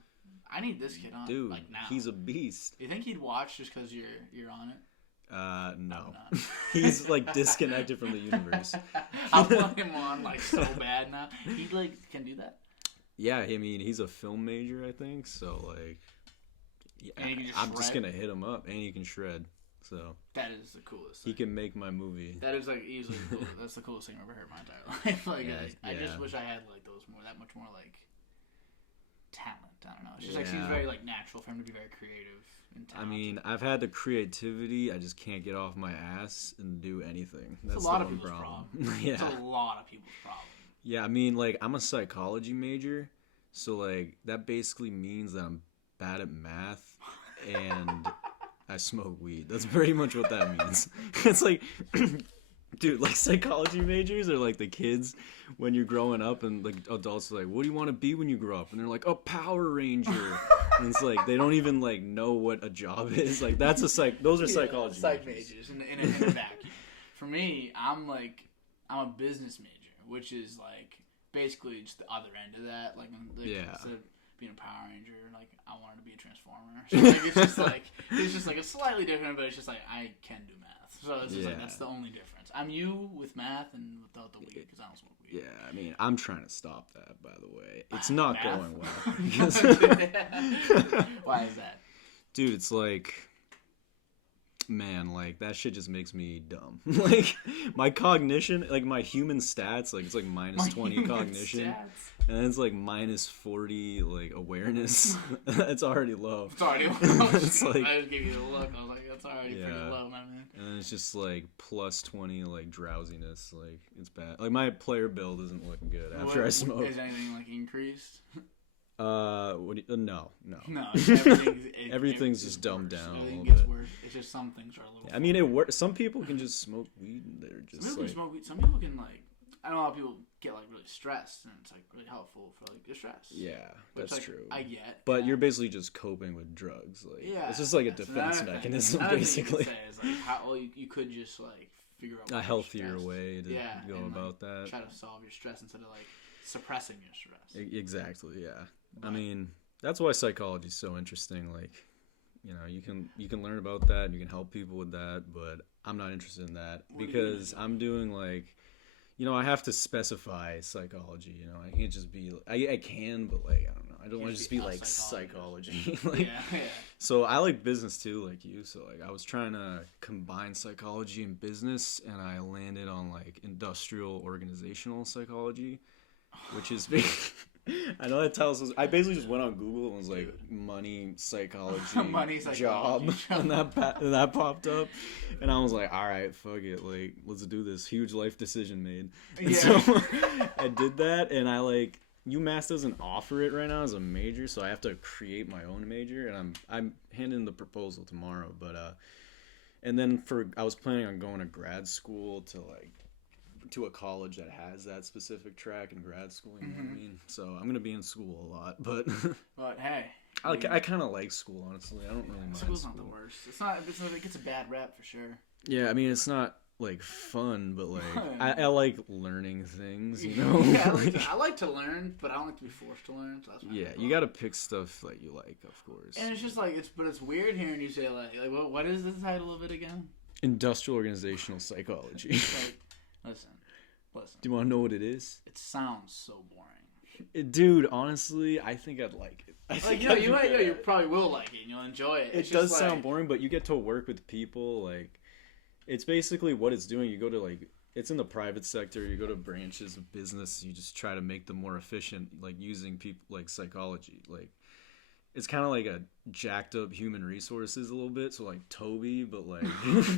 I need this kid on. Dude, like now. He's a beast. Do you think he'd watch just because you're on it? No. He's like disconnected from the universe. I want him on like so bad now. He like can do that. Yeah, I mean he's a film major, I think. So like, I'm just gonna hit him up, and he can shred. So that is the coolest thing. He can make my movie. That is like easily the coolest. That's the coolest thing I've ever heard in my entire life. Like I just wish I had like that much more like talent. I don't know. It's just like seems very like natural for him to be very creative and talented. I mean, I've had the creativity. I just can't get off my ass and do anything. That's a lot of people's problem. Yeah. It's a lot of people's problem. Yeah, I mean, like I'm a psychology major, so like that basically means that I'm bad at math and I smoke weed. That's pretty much what that means. It's like, dude, like psychology majors are like the kids when you're growing up and like adults are like, what do you want to be when you grow up? And they're like, a Power Ranger. And it's like, they don't even like know what a job is. Like that's those are psychology majors in a vacuum. For me, I'm a business major, which is like basically just the other end of that. Like instead of being a Power Ranger, like I wanted to be a Transformer. So like it's just like it's slightly different, but it's just like I can do math. So it's just like that's the only difference. I'm you with math and without the weed because I don't smoke weed. Yeah, I mean I'm trying to stop that. By the way, it's not going well. Why is that? Dude, it's like, man, like that shit just makes me dumb. Like my cognition, like my human stats, like it's like minus 20 cognition. Stats. And then it's like minus 40 like awareness. It's already low. It's already low. It's like, I just gave you the look. I was like, that's already pretty low, my man. And then it's just like plus 20 like drowsiness. Like it's bad. Like my player build isn't looking good after I smoke. Is anything like increased? No. Everything's just dumbed down. Everything gets worse. It's just some things are a little. I mean, it works. Some people can just smoke weed and they're just some people can smoke weed. Some people can like. I know a lot of people get like really stressed, and it's like really helpful for like your stress. Yeah, that's true. I get. But you're basically just coping with drugs. Like, it's just like a defense mechanism, basically. Thing you could say is like how you could just like figure out a healthier way to go about that. Try to solve your stress instead of like suppressing your stress. Exactly. Yeah. But, I mean, that's why psychology is so interesting. Like, you know, you can learn about that and you can help people with that, but I'm not interested in that because I'm doing like. You know, I have to specify psychology. You know, I can't just be. I can, but like I don't know. I don't want to just be like psychology. Like, yeah. So I like business too, like you. So like I was trying to combine psychology and business, and I landed on like industrial organizational psychology, which is big. I know that tells us. I basically just went on Google and was like money psychology, job, and that popped up, and I was like, all right, fuck it, like let's do this. Huge life decision made. And so I did that, and I like UMass doesn't offer it right now as a major, so I have to create my own major, and I'm handing the proposal tomorrow. But and then I was planning on going to grad school to a college that has that specific track in grad school, you know what I mean? So I'm gonna be in school a lot, but hey, I kind of like school, honestly. I don't really mind school's not the worst. It gets a bad rap for sure. Yeah, I mean it's not like fun, but like I like learning things, you know. I like to learn, but I don't like to be forced to learn. So that's you got to pick stuff like you like, of course. And it's just like it's weird hearing you say like what is the title of it again? Industrial organizational psychology. Like, listen. Do you want to know what it is? It sounds so boring. Dude, honestly, I think I'd like it. You probably will like it and you'll enjoy it. It does sound boring, but you get to work with people. Like, it's basically what it's doing. You go to it's in the private sector. You go to branches of business. You just try to make them more efficient, like using people like psychology. Like, it's kind of like a jacked up human resources a little bit. So like Toby, but like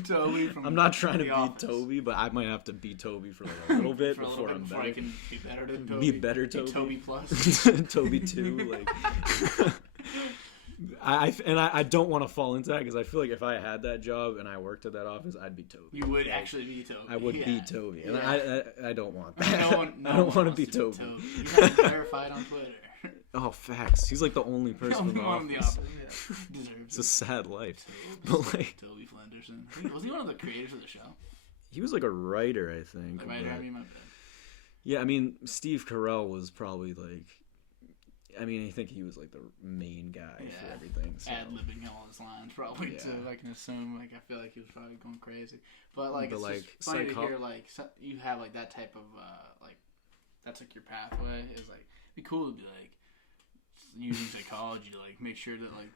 Toby from I'm not trying to be Office. Toby, but I might have to be Toby for like a little bit before I can be better than Toby. Be better Toby. Be Toby plus. Toby 2. Like I don't want to fall into that because I feel like if I had that job and I worked at that office, I'd be Toby. You would actually be Toby. I would be Toby, and I don't want that. No I don't want to be Toby. Toby. You got to verified on Twitter. Oh, facts. He's like the only person in the office. Deserves it's a sad life. But like Toby Flenderson. Was he one of the creators of the show? He was like a writer, I think. My bad. Yeah, I mean, Steve Carell was probably like. I mean, I think he was like the main guy for everything. So. Ad-libbing all his lines, probably too. I can assume. Like, I feel like he was probably going crazy. But like, it's just funny to hear like you have like that type of like that's like your pathway. Is like it'd be cool to be like using psychology to like make sure that like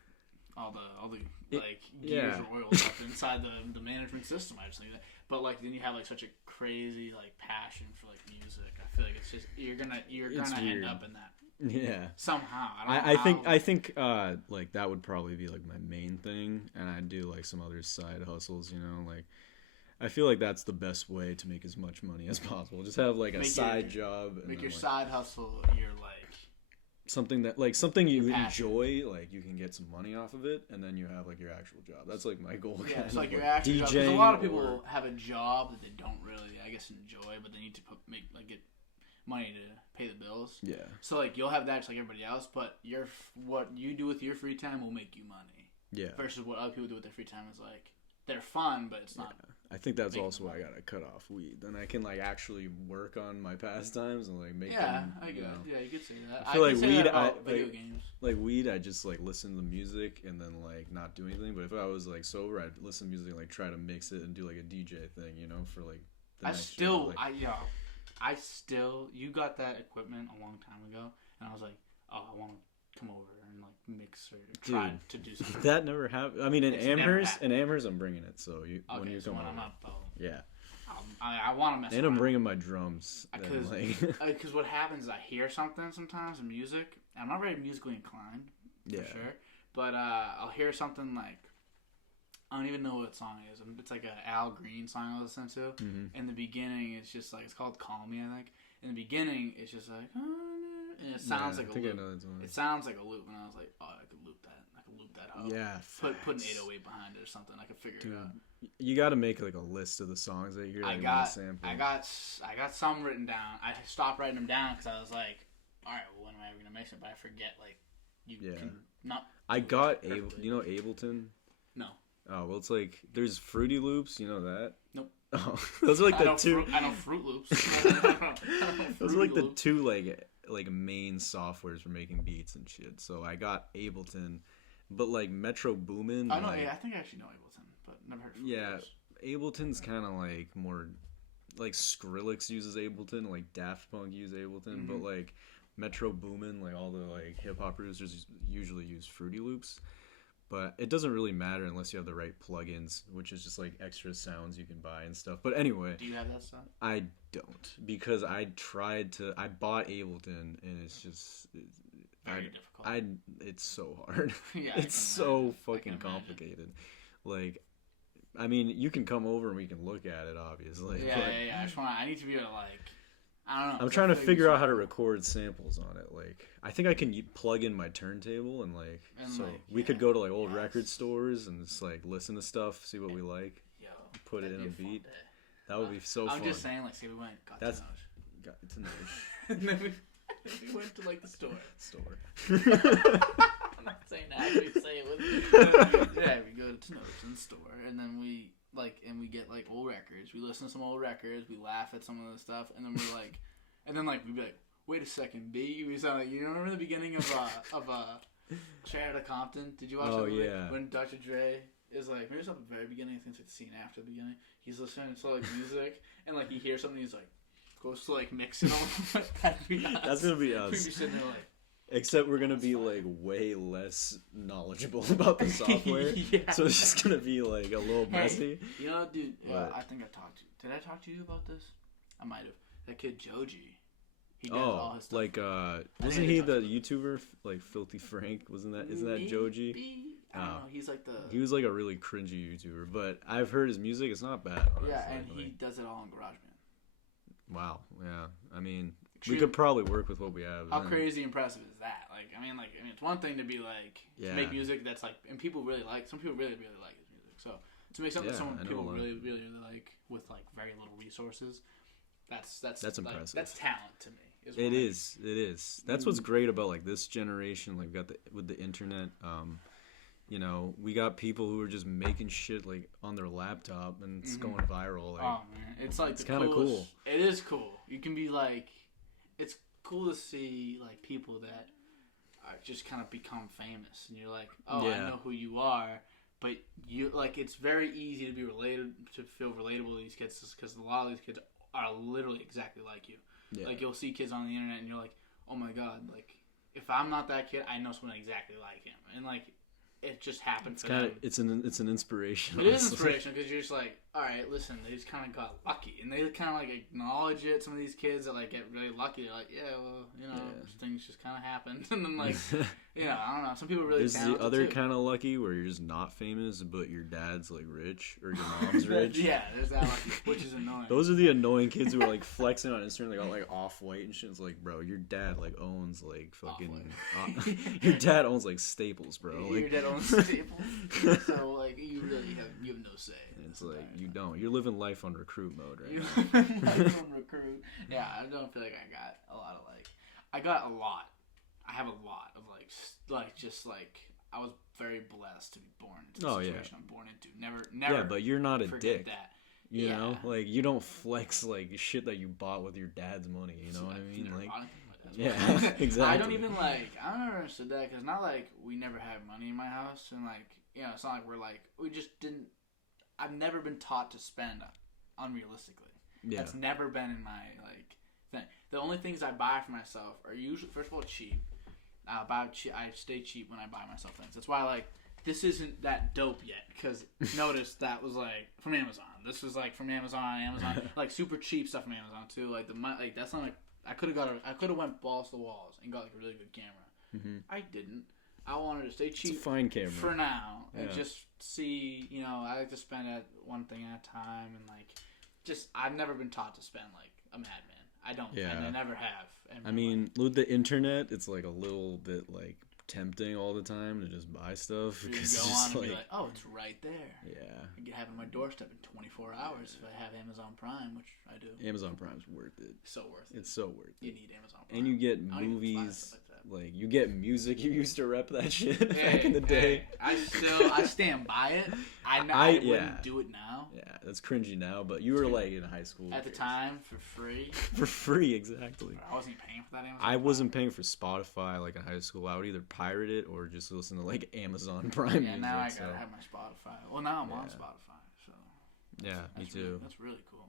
all the like gears are oiled up inside the management system. I just think that. But like then you have like such a crazy like passion for like music. I feel like it's just you're gonna end up in that. Yeah. Somehow. I think like that would probably be like my main thing, and I'd do like some other side hustles, you know, like I feel like that's the best way to make as much money as possible. Just have like a side job and make your like, side hustle your like something you enjoy, like you can get some money off of it, and then you have like your actual job. That's like my goal. Yeah, it's like your actual job. Because a lot of people have a job that they don't really, I guess, enjoy, but they need to get money to pay the bills. Yeah. So like you'll have that just like everybody else, but what you do with your free time will make you money. Yeah. Versus what other people do with their free time is like they're fun, but it's not. I think that's also why I gotta cut off weed. Then I can like actually work on my pastimes and like make them. Yeah, you could say that. I feel like weed. Video games. Like weed, I just like listen to music and then like not do anything. But if I was like sober, I'd listen to music and like try to mix it and do like a DJ thing, you know, for like. You got that equipment a long time ago, and I was like, oh, I want to come over and like mix or try to do something. That never happened. I mean, in Amherst, I'm bringing it. So when you come over, yeah. I want to mess. And I'm bringing my drums. Because what happens is I hear something sometimes in music. I'm not very musically inclined, for sure. But I'll hear something like. I don't even know what song it is. It's like an Al Green song I listen to. Mm-hmm. In the beginning, it's just like, it's called Call Me, I think. In the beginning, it's just like, and it sounds like a loop. It sounds like a loop, and I was like, oh, I could loop that. I could loop that up. Yeah. Put an 808 behind it or something. I could figure it out. You got to make like a list of the songs that you're like sample. I got some written down. I stopped writing them down because I was like, all right, well, when am I ever going to mix it? But I forget, like, you can not. I got you know Ableton? No. Oh, well, it's like, there's Fruity Loops, you know that? Nope. Oh, those are like the two. I know Fruit Loops. Those are like the two, like main softwares for making beats and shit. So I got Ableton, but like Metro Boomin. I know, I think I actually know Ableton, but never heard of Fruit Loops. Ableton's kind of like more like Skrillex uses Ableton, like Daft Punk use Ableton, but like Metro Boomin, like all the like hip hop producers usually use Fruity Loops. But it doesn't really matter unless you have the right plugins, which is just like extra sounds you can buy and stuff. But anyway, do you have that stuff? I don't, because I bought Ableton and it's just very difficult. It's so hard. Yeah, it's so fucking complicated. Like, I mean, you can come over and we can look at it, obviously. Yeah. I need to be able to, like, I don't know. I'm trying to figure out how to record samples on it. Like, I think I can plug in my turntable and we could go to like old record stores and just like listen to stuff, see what we like, put it in a beat. That would be so fun. I'm just saying, like, say we went, got to Noj. And then we went to like the store. I'm not saying that. I actually say it with yeah, we go to Noj and store, and then we get like old records. We listen to some old records. We laugh at some of the stuff, and then we're like, we'd be like, wait a second, B. We sound like, you remember the beginning of Straight Outta Compton? Did you watch that movie? Yeah. When Dr. Dre is like, maybe it's not the very beginning. I think it's like the scene after the beginning. He's listening to like music, and like he hears something. He's like, goes to like mix it all. That's gonna be us. We'd be sitting there like. Except we're gonna be like way less knowledgeable about the software, so it's just gonna be like a little messy. You know, dude. I think I talked to you. Did I talk to you about this? I might have. That kid Joji. He does all his stuff. Like wasn't he the YouTuber like Filthy Frank? Isn't that Joji? I don't know. He's like He was like a really cringy YouTuber, but I've heard his music. It's not bad. Honestly. Yeah, and he does it all in GarageBand. Wow. Yeah. I mean. We could probably work with what we have. How crazy impressive is that? I mean, it's one thing to be like to make music that's like, and people really like. Some people really, really like his music. So to make something people really, really, really like with like very little resources, that's impressive. That's talent to me. It is. That's what's great about like this generation. Like with the internet. You know, we got people who are just making shit like on their laptop and it's going viral. Like, oh man, it's kind of cool. It is cool. You can be like. It's cool to see like people that are just kind of become famous, and you're like, oh, I know who you are, but you like it's very easy to feel relatable to these kids because a lot of these kids are literally exactly like you. Yeah. Like you'll see kids on the internet, and you're like, oh my god, like if I'm not that kid, I know someone exactly like him, and like it just happened for them. It's an inspiration. It is inspiration because you're just like, all right, listen, they just kind of got lucky, and they kind of like acknowledge it. Some of these kids that like get really lucky, they're like, yeah, well, you know, things just kind of happened, and then like, I don't know. Some people really. There's the other kind of lucky where you're just not famous, but your dad's like rich or your mom's rich. Yeah, there's that lucky, which is annoying. Those are the annoying kids who are like flexing on Instagram. They got like Off-White and shit. It's like, bro, your dad like owns like fucking. Your dad owns like Staples, bro. Like, your dad owns Staples, so like you have no say. It's like you don't. You're living life on recruit mode right now. Life on recruit. Yeah, I don't feel like I got a lot of like. I have a lot of like just like I was very blessed to be born into the situation I'm born into. Never. Yeah, but you're not a dick. That. You know, like you don't flex like shit that you bought with your dad's money. You know what I mean? Like, exactly. I don't even I don't understand that because not like we never had money in my house and like it's not like we just didn't. I've never been taught to spend unrealistically. Yeah. That's never been in my thing. The only things I buy for myself are usually first of all cheap. I stay cheap when I buy myself things. That's why this isn't that dope yet because notice that was from Amazon. This was from Amazon super cheap stuff from Amazon too. That's not I could have went balls to the walls and got a really good camera. Mm-hmm. I didn't. I wanted to stay cheap. It's a fine camera for now and just see. I like to spend at one thing at a time and I've never been taught to spend like a madman. I don't. Yeah. And I never have. I mean, with the internet, it's a little bit tempting all the time to just buy stuff because go on and be like, oh, it's right there. Yeah. I can have it on my doorstep in 24 hours if I have Amazon Prime, which I do. Amazon Prime's worth it. So worth it. It's so worth it. You need Amazon Prime. And you get movies. You get music. You used to rep that shit back in the day. I stand by it. I wouldn't do it now. Yeah, that's cringy now, but you were in high school. At the time, for free. For free, exactly. I wasn't paying for that Amazon Prime. I wasn't paying for Spotify in high school. I would either pirate it or just listen to Amazon Prime music. Now I gotta have my Spotify. Well, now I'm on Spotify, so. Me too. That's really cool.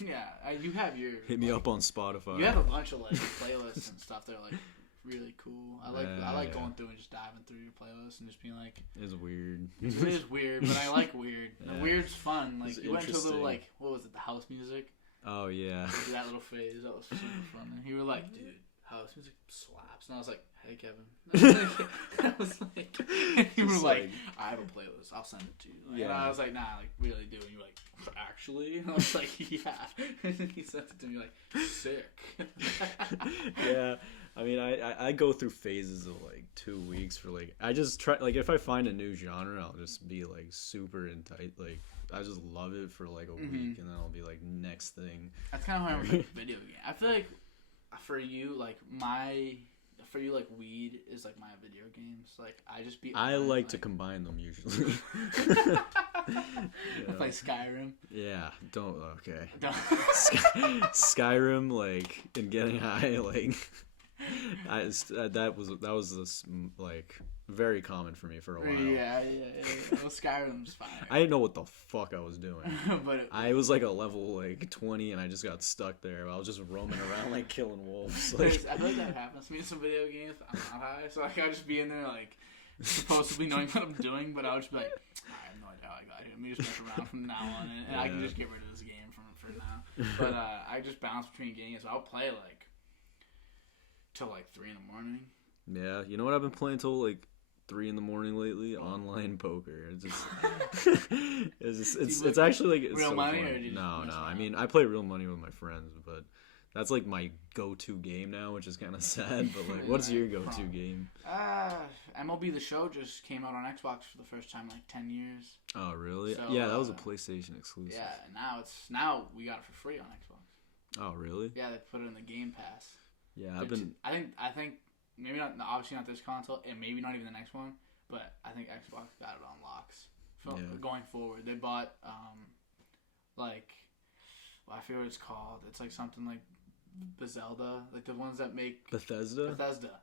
Yeah, you have your... Hit me up on Spotify. You have a bunch of, like, playlists and stuff that are, like, really cool. I like going through and just diving through your playlist and just being like... It's weird. It is weird, but I like weird. Yeah. The weird's fun. Like, you went into a little, like, what was it, the house music? Oh, yeah. That little phase, that was super fun. And you were like, dude, house music slaps. And I was like, hey, Kevin. I was like, and you were like, I have a playlist. I'll send it to you. Like, and I was like, nah, like, really do. And you were like, actually? And I was like, yeah. And then he sent it to me like, sick. Yeah. I mean, I go through phases of, like, 2 weeks for, like, I just try, like, if I find a new genre, I'll just be, like, super tight, like, I just love it for, like, a week, and then I'll be, like, next thing. That's kind of how I am with video game. I feel like, for you, like, weed is, like, my video games. Like, I just be... I like to combine them, usually. Play Skyrim. Yeah, okay. Skyrim, like, and getting high, like... that was this, like, very common for me for a while. Yeah. Well, Skyrim's fine. I didn't know what the fuck I was doing. But I was like a level like 20 and I just got stuck there. I was just roaming around like killing wolves. Like, I feel like that happens to me in some video games. I'm not high, so like, I'll just be in there like supposedly knowing what I'm doing, but I'll just be like, I have no idea how I got here. Let me just mess around from now on, and I can just get rid of this game for now. But I just bounce between games. So I'll play like till like 3 a.m. Yeah, you know what I've been playing till like 3 a.m. lately? Online poker. It's actually like it's real so money, fun. or do you No. I mean, I play real money with my friends, but that's like my go-to game now, which is kind of sad. But like, what's your go-to game? MLB The Show just came out on Xbox for the first time in like 10 years. Oh really? So, yeah, that was a PlayStation exclusive. Yeah, now we got it for free on Xbox. Oh really? Yeah, they put it in the Game Pass. Yeah, I think maybe not, obviously not this console, and maybe not even the next one, but I think Xbox got it on locks. Going forward, they bought I forget what it's called. It's like something like Bethesda, like the ones that make Bethesda.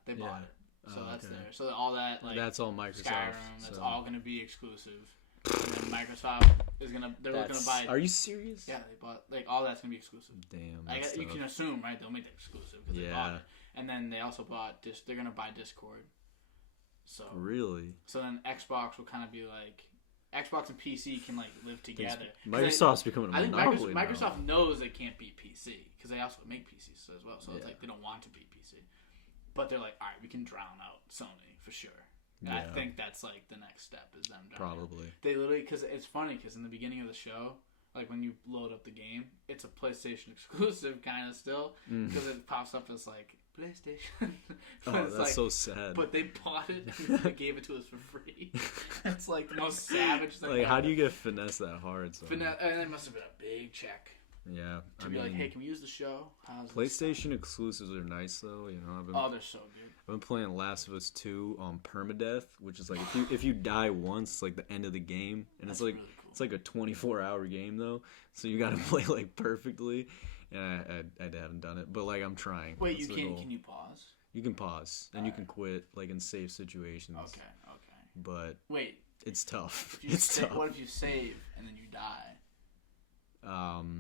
They bought it, so that's okay. there. So all that, like, that's all Microsoft. Skyrim, that's all gonna be exclusive. And then Microsoft is they're gonna buy. Are you serious? Yeah, they bought, like, all that's gonna be exclusive. Damn. You can assume, right? They'll make it exclusive because they bought it. And then they also bought they're gonna buy Discord. So really. So then Xbox will kind of be like, Xbox and PC can like live together. Microsoft's becoming a monopoly. I think Microsoft knows they can't beat PC because they also make PCs as well. So it's like they don't want to beat PC, but they're like, all right, we can drown out Sony for sure. And I think that's like the next step is them drowning. Probably. They literally, because it's funny because in the beginning of the show, like when you load up the game, it's a PlayStation exclusive kind of still because it pops up as like PlayStation. That's like, so sad. But they bought it and they gave it to us for free. It's like the most savage thing. Like, how do you get finesse that hard? And it must have been a big check. Yeah, to be like, hey, can we use the show? PlayStation exclusives are nice though. You know, they're so good. I've been playing Last of Us 2 on permadeath, which is like if you die once, it's like the end of the game, and it's like really cool. It's like a 24-hour game though, so you got to play like perfectly. And I haven't done it, but like I'm trying. Wait, you can? Can you pause? You can pause, and you can quit like in safe situations. Okay. But wait, it's tough. Tough. What if you save and then you die?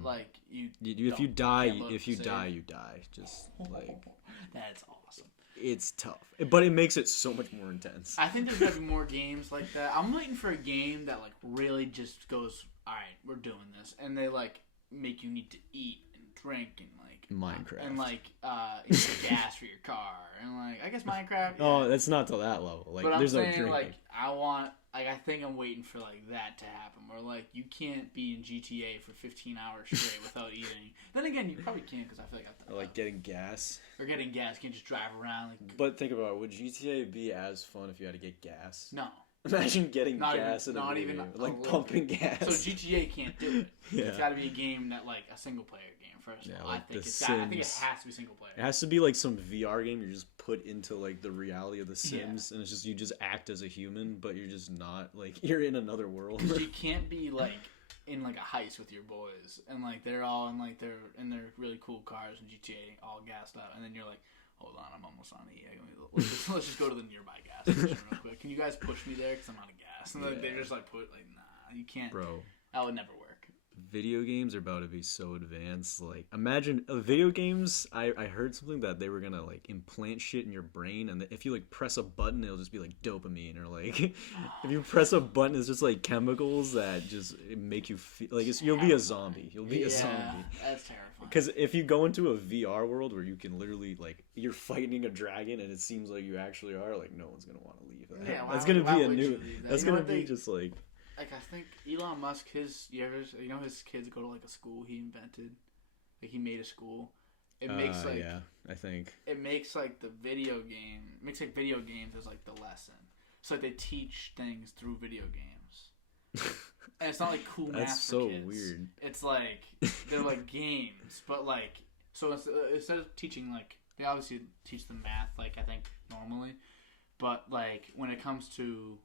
Like if you die, you die. Just like that's awesome. It's tough, but it makes it so much more intense. I think there's gotta be more games like that. I'm waiting for a game that like really just goes, all right, we're doing this, and they like make you need to eat and drink and like Minecraft and like gas for your car and like I guess Minecraft. Yeah. Oh, that's not to that level. Like, but there's I'm saying, no drinking. Like I think I'm waiting for like that to happen, where like you can't be in GTA for 15 hours straight without eating. Then again, you probably can because I feel like getting gas. Or getting gas, you can't just drive around. But think about it, would GTA be as fun if you had to get gas? No. Imagine getting gas in a game, like pumping gas. So GTA can't do it. Yeah. It's got to be a game that like a single player game. First of all, like I think it has to be single player. It has to be like some VR game you're just put into like the reality of The Sims, and it's just you just act as a human, but you're just not like you're in another world. Because you can't be like in like a heist with your boys, and like they're all in like their really cool cars in GTA, all gassed up, and then you're like, hold on, I'm almost on E. Let's just go to the nearby gas station real quick. Can you guys push me there? Because I'm out of gas. And they just like nah, you can't. Bro. That would never work. video games are about to be so advanced. Like, imagine video games. I heard something that they were gonna like implant shit in your brain, and if you like press a button, it'll just be like dopamine, or like if you press a button, it's just like chemicals that just make you feel like you'll be a zombie. You'll be a zombie. That's terrifying. Because if you go into a VR world where you can literally like you're fighting a dragon and it seems like you actually are, like no one's gonna want to leave that. Yeah, that's gonna be a new. That's gonna be just like. Like, I think Elon Musk, his kids go to, like, a school he invented. Like, he made a school. It makes, like... Yeah, I think. It makes, like, video games as, like, the lesson. So, like, they teach things through video games. And it's not, like, cool math That's for so kids. weird. It's, like, they're, like, games. But, like... So, instead of teaching, like... They obviously teach them math, like, I think, normally. But, like, when it comes to...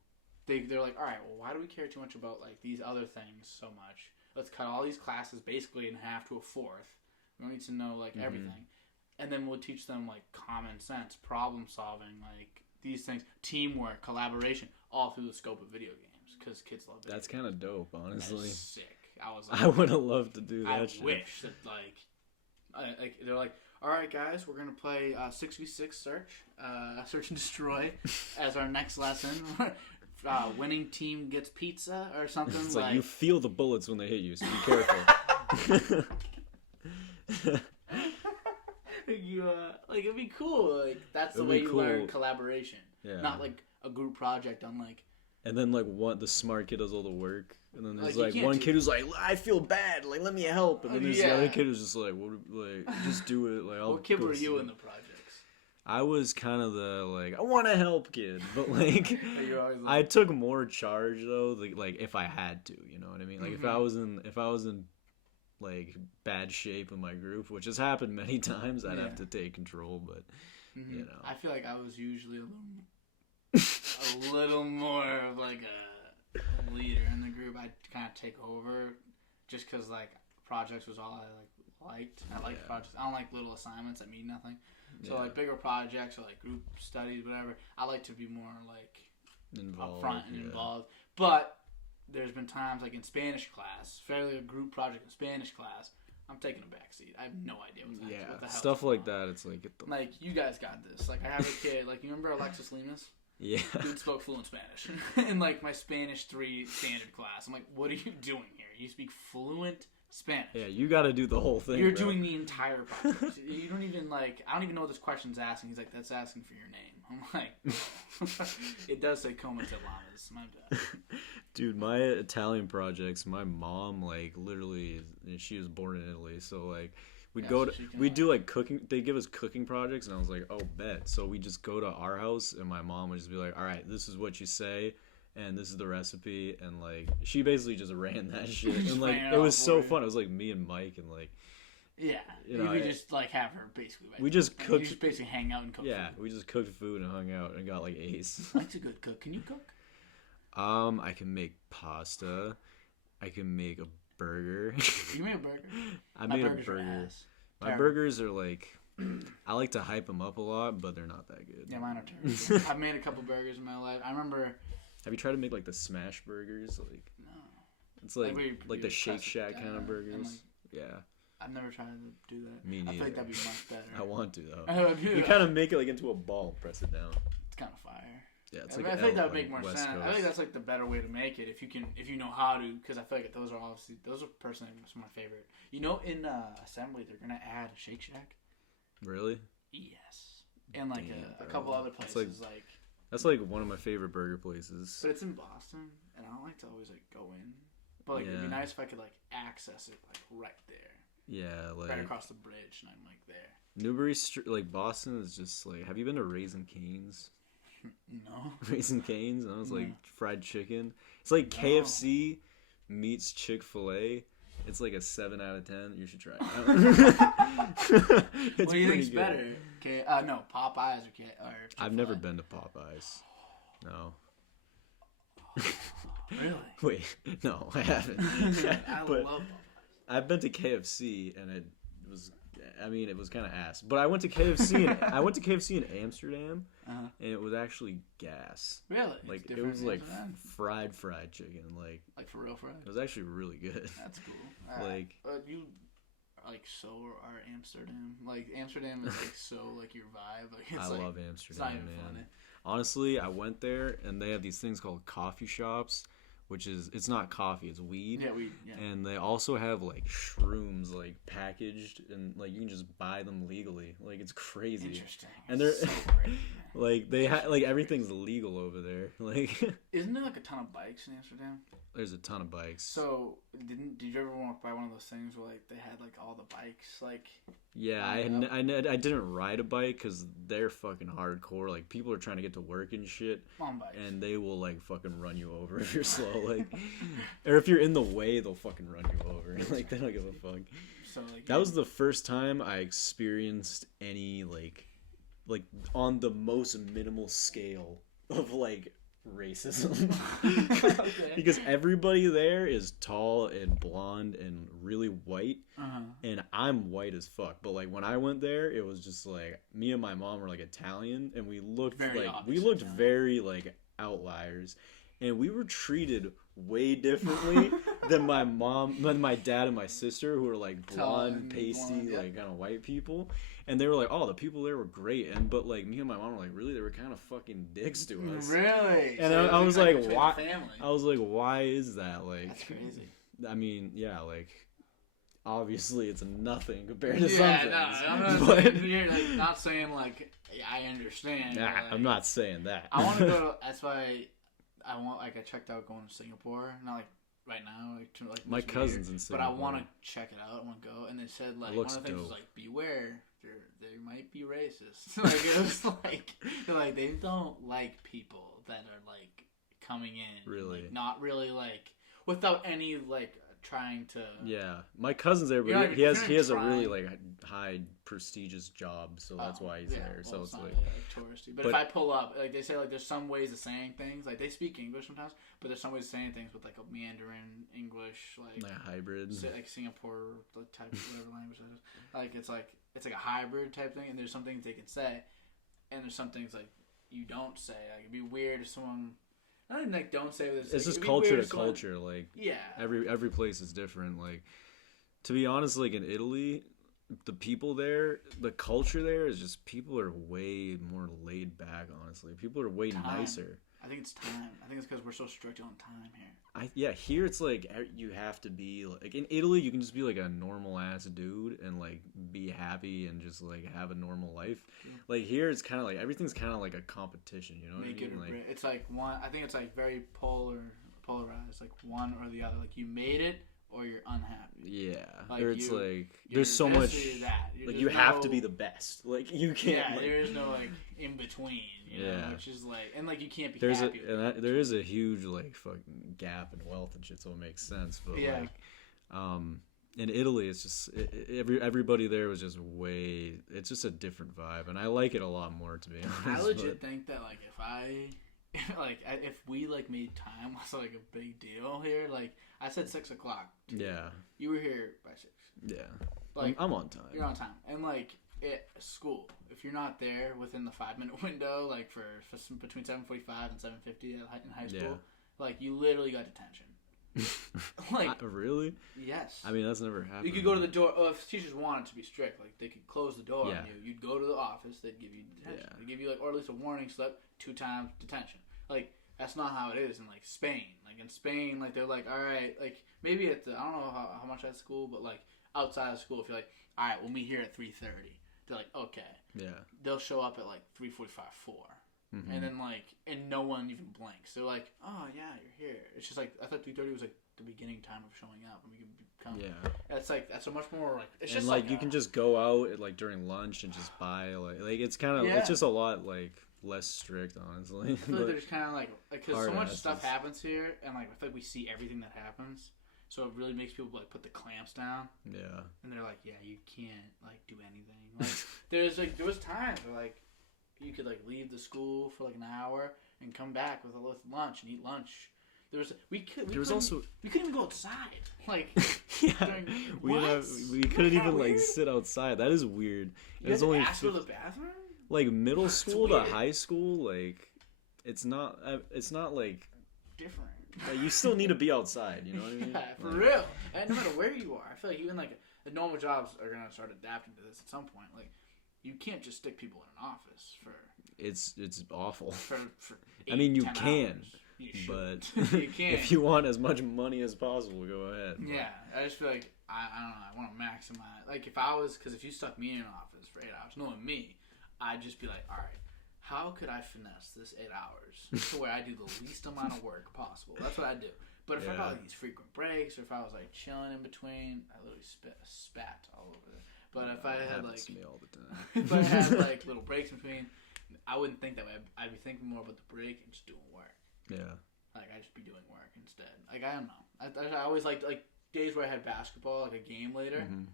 They're like, all right, well, why do we care too much about like these other things so much? Let's cut all these classes basically in half to a fourth. We don't need to know like everything, and then we'll teach them like common sense, problem solving, like these things, teamwork, collaboration, all through the scope of video games because kids love it. That's kind of dope, honestly. That's sick. I was. Like, I would have loved to do that. I shit. wish that like they're like, all right, guys, we're gonna play 6v6 search and destroy as our next lesson. Winning team gets pizza or something. It's like you feel the bullets when they hit you, so be careful. Like it'd be cool. Like that's the way you learn collaboration. Yeah. Not like a group project on like. And then like the smart kid does all the work, and then there's like one kid who's like, I feel bad, like let me help, and then there's the other kid who's just like, what, like just do it, like I'll. What kid were you in the project? I was kind of the like I want to help kid, but like I took more charge though. Like if I had to, you know what I mean. Like if I was in like bad shape in my group, which has happened many times, I'd have to take control. But you know, I feel like I was usually a little more of like a leader in the group. I'd kind of take over just because like projects was all I liked. I like projects. I don't like little assignments that mean nothing. So like bigger projects or like group studies, whatever. I like to be more like involved, upfront and involved. But there's been times like in Spanish class, fairly a group project in Spanish class, I'm taking a back seat. I have no idea what the hell stuff like that. It's like like you guys got this. Like I have a kid. Like you remember Alexis Limas? Yeah. Dude spoke fluent Spanish in like my Spanish 3 standard class. I'm like, what are you doing here? You speak fluent Spanish. Yeah, you got to do the whole thing. You're doing the entire project. You don't even like. I don't even know what this question's asking. He's like, "That's asking for your name." I'm like, "It does say Como te llamas." My bad. Dude, my Italian projects. My mom, like, literally, she was born in Italy, so like, we'd do like cooking. They give us cooking projects, and I was like, "Oh, bet." So we just go to our house, and my mom would just be like, "All right, this is what you say." And this is the recipe, and like she basically just ran that shit, and like it was so fun. It was like me and Mike, and like we just like have her basically. We just cooked. We just basically hang out and cook. Yeah, we just cooked food and hung out and got like A's. Mike's a good cook. Can you cook? I can make pasta. I can make a burger. You made a burger. I made a burger. My burgers are like. I like to hype them up a lot, but they're not that good. Yeah, mine are terrible. I've made a couple burgers in my life. I remember. Have you tried to make like the smash burgers? Like no. It's like the Shake Shack kind of burgers. Like, yeah. I've never tried to do that. Me neither. I feel like that'd be much better. I want to though. You kind of make it like into a ball, and press it down. It's kind of fire. Yeah, it's I think that would make more sense. I think that's like the better way to make it if you know how to, because I feel like those are personally some of my favorite. You know, in assembly they're gonna add a Shake Shack. Really? Yes. And like a couple other places like. That's like one of my favorite burger places. But it's in Boston, and I don't like to always like go in. But like it'd be nice if I could like access it like right there. Yeah, like right across the bridge, and I'm like there. Newbury Street, like Boston, is just like. Have you been to Raising Cane's? No. Raising Cane's, and it was like fried chicken. It's like KFC meets Chick-fil-A. It's like a 7 out of 10. You should try it. What do you think's better? Okay, no, Popeyes or Chick-fil-A? I've never been to Popeyes. No. Really? Wait, no, I haven't. I love Popeyes. I've been to KFC, and it was I mean, it was kind of ass. But I went to KFC in Amsterdam, and it was actually gas. Really? Like it was like fried chicken, like for real fried. It was actually really good. That's cool. Like you, like so are Amsterdam. Like Amsterdam is like so like your vibe. Like it's love Amsterdam, it's not even man. Funny. Honestly, I went there and they have these things called coffee shops. Which is, it's not coffee, it's weed. Yeah, weed. Yeah. And they also have like shrooms like packaged and like you can just buy them legally. Like it's crazy. Interesting. And they're so great, like they like everything's legal over there. Like isn't there like a ton of bikes in Amsterdam? There's a ton of bikes. So did you ever walk by one of those things where like they had like all the bikes like? Yeah, I didn't ride a bike because they're fucking hardcore. Like people are trying to get to work and shit, on bikes, and they will like fucking run you over if you're slow. Like, or if you're in the way, they'll fucking run you over. Like they don't give a fuck. So like that was the first time I experienced any like on the most minimal scale of like racism. Okay. Because everybody there is tall and blonde and really white, and I'm white as fuck. But like when I went there, it was just like me and my mom were like Italian, and we looked very like outliers, and we were treated way differently than my dad and my sister, who were like blonde, pasty, like kind of white people. And they were like, oh, the people there were great. But like me and my mom were like, really? They were kind of fucking dicks to us. Really? And so I was like, why? I was like, why is that? Like, that's crazy. I mean, yeah, like, obviously it's nothing compared to some things. No, I'm not saying, you're like, not saying like, I understand. Nah, like, I'm not saying that. I want to go, that's why I checked out going to Singapore. Not like right now, like my cousin's in Singapore. But I want to check it out. I want to go. And they said like one of the things was like, beware. They might be racist. Like it was like they don't like people that are like coming in. Really? Like, not really like without any like trying to. Yeah, my cousin's there, but he has a really like high prestigious job, so that's why he's there. Well, so it's like touristy. But if I pull up, like they say, like there's some ways of saying things. Like they speak English sometimes, but there's some ways of saying things with like a Mandarin English, like hybrid, like Singapore type whatever language that is. Like it's like a hybrid type thing, and there's some things they can say, and there's some things like you don't say. Like it'd be weird if someone. I don't even like don't say this. It's like, just culture to culture. Like every place is different. Like to be honest, like in Italy, the people there, the culture there is just people are way more laid back. Honestly, people are way nicer. I think it's time. I think it's because we're so strict on time here. Here it's like you have to be like in Italy you can just be like a normal ass dude and like be happy and just like have a normal life. Like here it's kind of like everything's kind of like a competition, you know what I mean? Like, it's like one. I think it's like very polarized, like one or the other. Like you made it or you're unhappy. Yeah, like or it's like there's so much like you have to be the best. Like you can't. Yeah, like, there is no like in between. You know, which is like, and like you can't be happy. There is a huge like fucking gap in wealth and shit, so it makes sense. But like, in Italy, it's just everybody there was just way. It's just a different vibe, and I like it a lot more, to be honest. I legit think that like if we like made time was like a big deal here. Like I said 6 o'clock. Yeah. You were here by 6. Yeah. Like I'm on time. You're on time, and like at school, if you're not there within the 5-minute window, like for between 7:45 and 7:50 in high school, like you literally got detention. Like really? Yes. I mean that's never happened. You could go to the door. Oh, if teachers wanted to be strict, like they could close the door on you. You'd go to the office. They'd give you detention. They'd give you like, or at least a warning slip, 2 times detention. Like that's not how it is in like Spain. Like in Spain, like they're like, all right, like maybe at the I don't know how much at school, but like outside of school, if you're like, all right, we'll meet here at 3:30. They're like, okay. Yeah. They'll show up at like 3:45, 4. Mm-hmm. And then like, and no one even blinks. They're like, oh yeah, you're here. It's just like, I thought 3:30 was like the beginning time of showing up, and we can come. Yeah. It's like, that's a much more like, it's just like you can just go out like during lunch and just buy like it's kind of, it's just a lot like less strict, honestly. I feel like there's kind of like, because so much stuff happens here, and like I feel like we see everything that happens. So it really makes people like put the clamps down. Yeah. And they're like, yeah, you can't like do anything. Like there was times where like you could like leave the school for like an hour and come back with a little lunch and eat lunch. We couldn't even go outside. Like, yeah, we couldn't even like sit outside. That is weird. You had to ask for the bathroom. Like middle school to high school, like it's not like different. Like, you still need to be outside. You know what I mean? Yeah, for real. And no matter where you are, I feel like even like the normal jobs are gonna start adapting to this at some point. Like, you can't just stick people in an office for. It's awful. For 8, I mean, you 10 can. hours. But you can. if you want as much money as possible, go ahead. But. Yeah, I just feel like I don't know. I want to maximize. Like if you stuck me in an office for 8 hours, knowing me, I'd just be like, all right, how could I finesse this 8 hours to where I do the least amount of work possible? That's what I do. But if I got like these frequent breaks, or if I was like chilling in between, I literally spat all over there. But if I had like, me all the time. if I had like little breaks in between, I wouldn't think that way. I'd be thinking more about the break and just doing work. Yeah. Like, I'd just be doing work instead. Like, I don't know. I always liked, like, days where I had basketball, like a game later. Mm-hmm.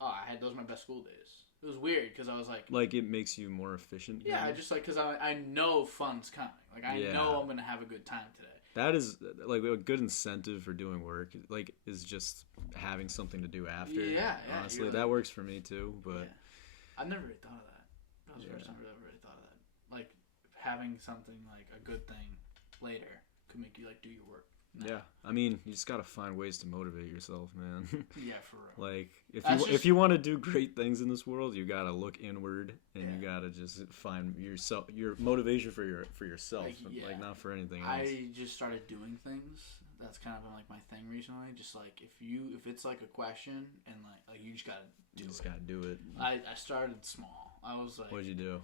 Oh, those were my best school days. It was weird, because I was like... Like, it makes you more efficient? Yeah, just, like, because I know fun's coming. Like, I know I'm going to have a good time today. That is, like, a good incentive for doing work, like, is just having something to do after. Yeah. Honestly, that works for me, too, but... Yeah. I've never really thought of that. That was the first time I've ever really thought of that. Like, having something, like, a good thing later could make you, like, do your work. No. Yeah, I mean, you just gotta find ways to motivate yourself, man. Yeah, for real. Like, if you want to do great things in this world, you gotta look inward, and you gotta just find yourself, your motivation for yourself, like not for anything else. I just started doing things. That's kind of been like my thing recently. Just like if it's like a question and like you just gotta do it. You just gotta do it. I started small. I was like, what'd you do?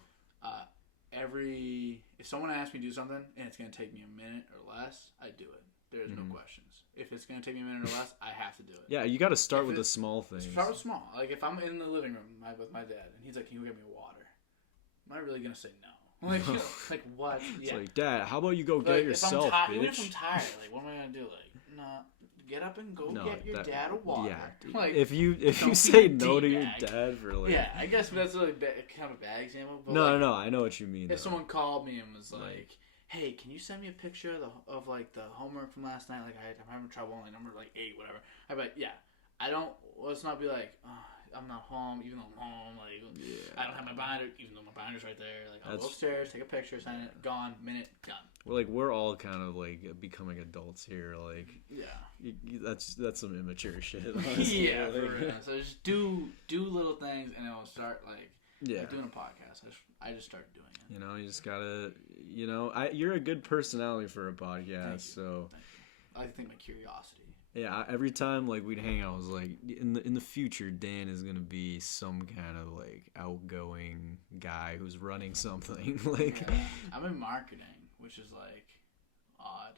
If someone asks me to do something and it's gonna take me a minute or less, I do it. There's no questions. If it's going to take me a minute or less, I have to do it. Yeah, you got to start with the small things. Start with small. Like, if I'm in the living room with my dad, and he's like, can you go get me water? Am I really going to say no? Like, like what? It's like, Dad, how about you go get it yourself, bitch? Even if I'm tired, like, what am I going to do? Like, nah, get up and go get your dad a water. Yeah. Like, if you say no to your dad for, like... Yeah, I guess that's like kind of a bad example. But no, I know what you mean. If someone called me and was like... Hey, can you send me a picture of like the homework from last night? Like I'm having trouble, like number like 8, whatever. I'd be like, yeah. I don't. Let's not be like, oh, I'm not home, even though I'm home. Like, I don't have my binder, even though my binder's right there. Like, I'll go upstairs, take a picture, send it, gone, minute, done. We're all kind of like becoming adults here. Like, that's some immature shit. Honestly. Yeah, for real. So just do little things, and it'll start like doing a podcast. I just started doing it. You know, you just gotta. You know, you're a good personality for a podcast, so I think my curiosity. Yeah, every time like we'd hang out, I was like, in the future, Dan is gonna be some kind of like outgoing guy who's running something. Like, I'm in marketing, which is like odd,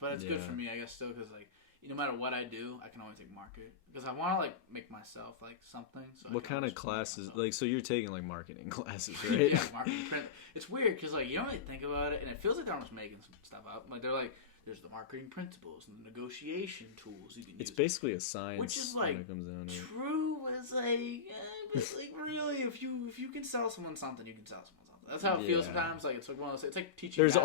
but it's good for me, I guess, still, because like no matter what I do, I can always like market because I want to like make myself like something. So what kind of classes? Like, so you're taking like marketing classes, right? Yeah, marketing print. It's weird because like you don't really think about it, and it feels like they're almost making some stuff up. Like they're like, there's the marketing principles and the negotiation tools you can use. It's basically a science, which is like when it comes down to true. It's like, but like really, if you can sell someone something, you can sell someone something. That's how it feels sometimes. Like it's like one of those. It's like teaching. There's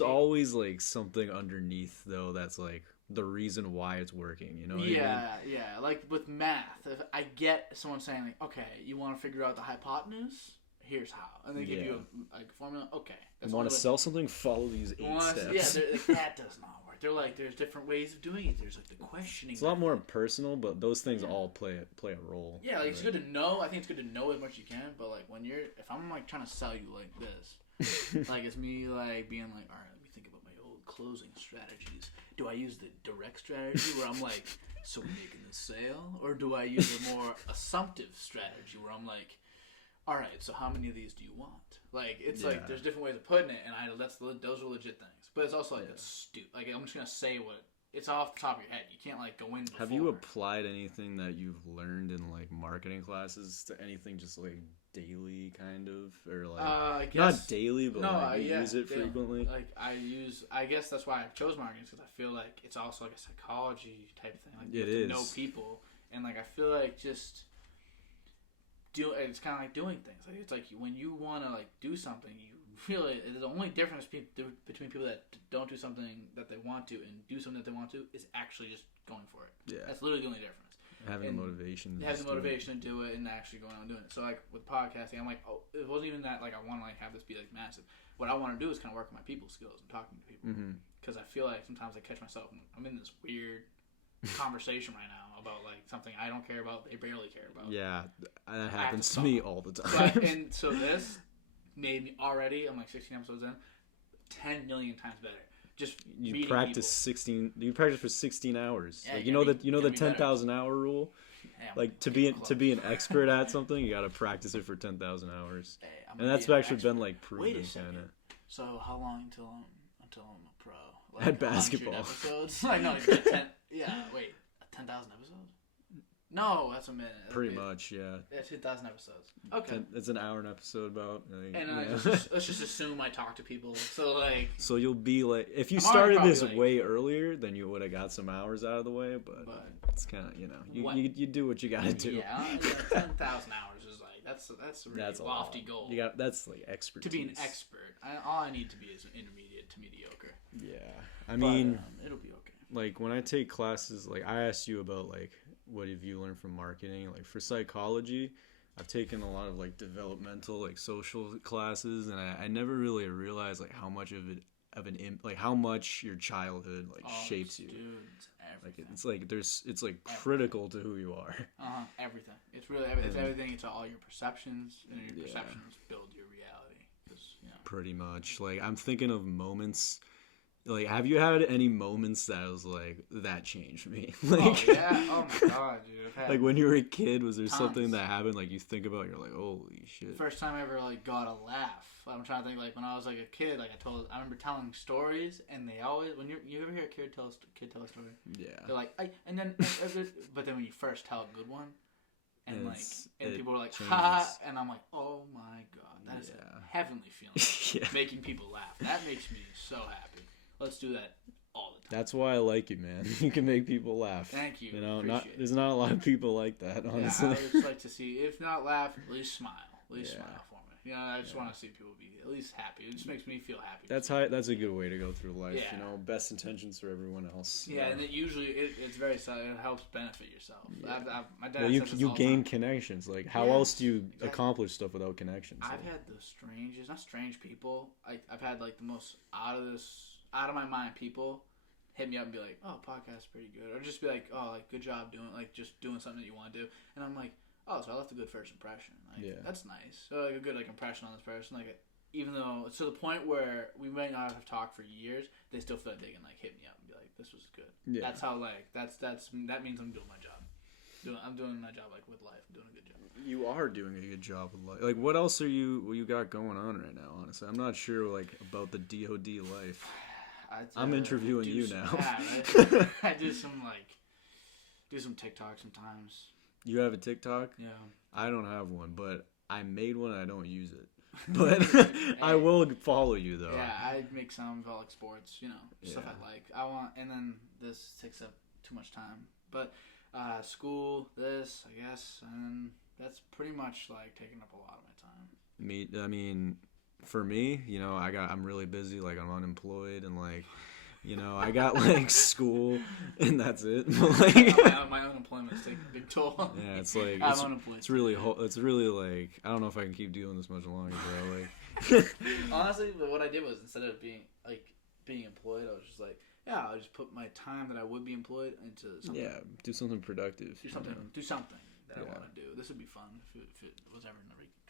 always like something underneath though that's like the reason why it's working, you know what I mean? Yeah. Like with math, if I get someone saying like, okay, you want to figure out the hypotenuse? Here's how. And they give you a formula. Okay. You want to sell something? Follow these 8 steps. Yeah, like, that does not work. They're like, there's different ways of doing it. There's like the questioning. It's a lot more personal, but those things all play a role. Yeah, like it's good to know. I think it's good to know as much as you can, but like if I'm like trying to sell you like this, like it's me like being like, all right, let me think about my old closing strategies. Do I use the direct strategy where I'm like, so we're making the sale? Or do I use a more assumptive strategy where I'm like, all right, so how many of these do you want? Like, it's like, there's different ways of putting it, and those are legit things. But it's also like, it's stupid. Like, I'm just going to say it's off the top of your head. You can't, like, go in before. Have you applied anything that you've learned in, like, marketing classes to anything just, like, daily, kind of? Or, like, I guess, not daily, but, you use it frequently? Like, I guess that's why I chose marketing, because I feel like it's also, like, a psychology type thing. Like, you have to know people. And, like, I feel like just... it's kind of like doing things. Like it's like when you want to like do something, you really, the only difference between people that don't do something that they want to and do something that they want to is actually just going for it. Yeah. That's literally the only difference. Having the motivation. Having the motivation to do it and actually going out and doing it. So, like, with podcasting, I'm like, oh, it wasn't even that, like, I want to, like, have this be, like, massive. What I want to do is kind of work on my people skills and talking to people. Because I feel like sometimes I catch myself, I'm in this weird conversation right now about, like, something I don't care about, they barely care about. Yeah, that happens to me all the time. And so this made me already, I'm, like, 16 episodes in, 10 million times better. Just you practice people. You practice for 16 hours. Yeah, like, you know the 10,000 hour rule. Hey, like to be an expert at something, you got to practice it for 10,000 hours. Hey, and that's actually been like proven kind of. So how long until I'm a pro? Like, at basketball. Episodes? Like no, 10. Yeah, wait, 10,000 episodes? No, that's a minute. Pretty much, yeah. Yeah, 2,000 episodes. Okay. It's an hour an episode about. Like, and let's just assume I talk to people. So like. So you'll be like, if you started this way earlier, then you would have got some hours out of the way. But it's kind of you do what you got to do. Yeah, 10,000 hours is like that's a really lofty goal. That's like expertise. To be an expert, all I need to be is an intermediate to mediocre. Yeah, I mean, it'll be okay. Like when I take classes, like I asked you about like. What have you learned from marketing? Like for psychology, I've taken a lot of like developmental, like social classes, and I never really realized like how much like how much your childhood like shapes you. Like it's like critical to who you are. Everything. It's really everything. It's everything. It's all your perceptions, and your perceptions build your reality. Pretty much. Like I'm thinking of moments. Like, have you had any moments that was like that changed me? Like, oh yeah, oh my god, dude. Like when you were a kid, was there something that happened? Like you think about, you're like, holy shit. First time I ever like got a laugh. I'm trying to think like when I was like a kid. Like I remember telling stories, and they always when you ever hear a kid tell a story. Yeah. They're like, but then when you first tell a good one, and people were like, ha, and I'm like, oh my god, that is a heavenly feeling. Making people laugh. That makes me so happy. Let's do that all the time. That's why I like you, man. You can make people laugh. Thank you. You know, there's not a lot of people like that, honestly. Yeah, I would just like to see, if not laugh, at least smile. At least smile for me. You know, I just want to see people be at least happy. It just makes me feel happy. That's a good way to go through life. Yeah. You know, best intentions for everyone else. Yeah, and it usually it's very sad. It helps benefit yourself. Yeah. My dad says this you all gain time. Connections. Like how else do you accomplish stuff without connections? I've had the strangest, not strange people. I've had like the most out of my mind people hit me up and be like, oh, podcast's pretty good, or just be like, oh, like good job doing something that you want to do, and I'm like, oh, so I left a good first impression. Like, that's nice. So like a good impression on this person. Like even though it's to the point where we might not have talked for years, they still feel like they can like hit me up and be like, this was good. Yeah. That's how that means I'm doing my job. I'm doing my job like with life. I'm doing a good job. You are doing a good job with life. Like what else what you got going on right now? Honestly, I'm not sure like about the DOD life. I'm interviewing you now. Right? I do some TikTok sometimes. You have a TikTok? Yeah. I don't have one, but I made one and I don't use it. But I will follow you though. Yeah, I make some about like sports, stuff I like. And then this takes up too much time. But school, this, I guess, and that's pretty much like taking up a lot of my time. I mean, for me, I'm really busy. Like I'm unemployed, and like, I got like school, and that's it. But, like, my unemployment's taking a big toll. Yeah, it's like it's really like I don't know if I can keep doing this much longer, bro. Like, honestly, but what I did was instead of being employed, I was just like, yeah, I'll just put my time that I would be employed into something. Yeah, do something productive. Do something that I want to do. This would be fun if it was ever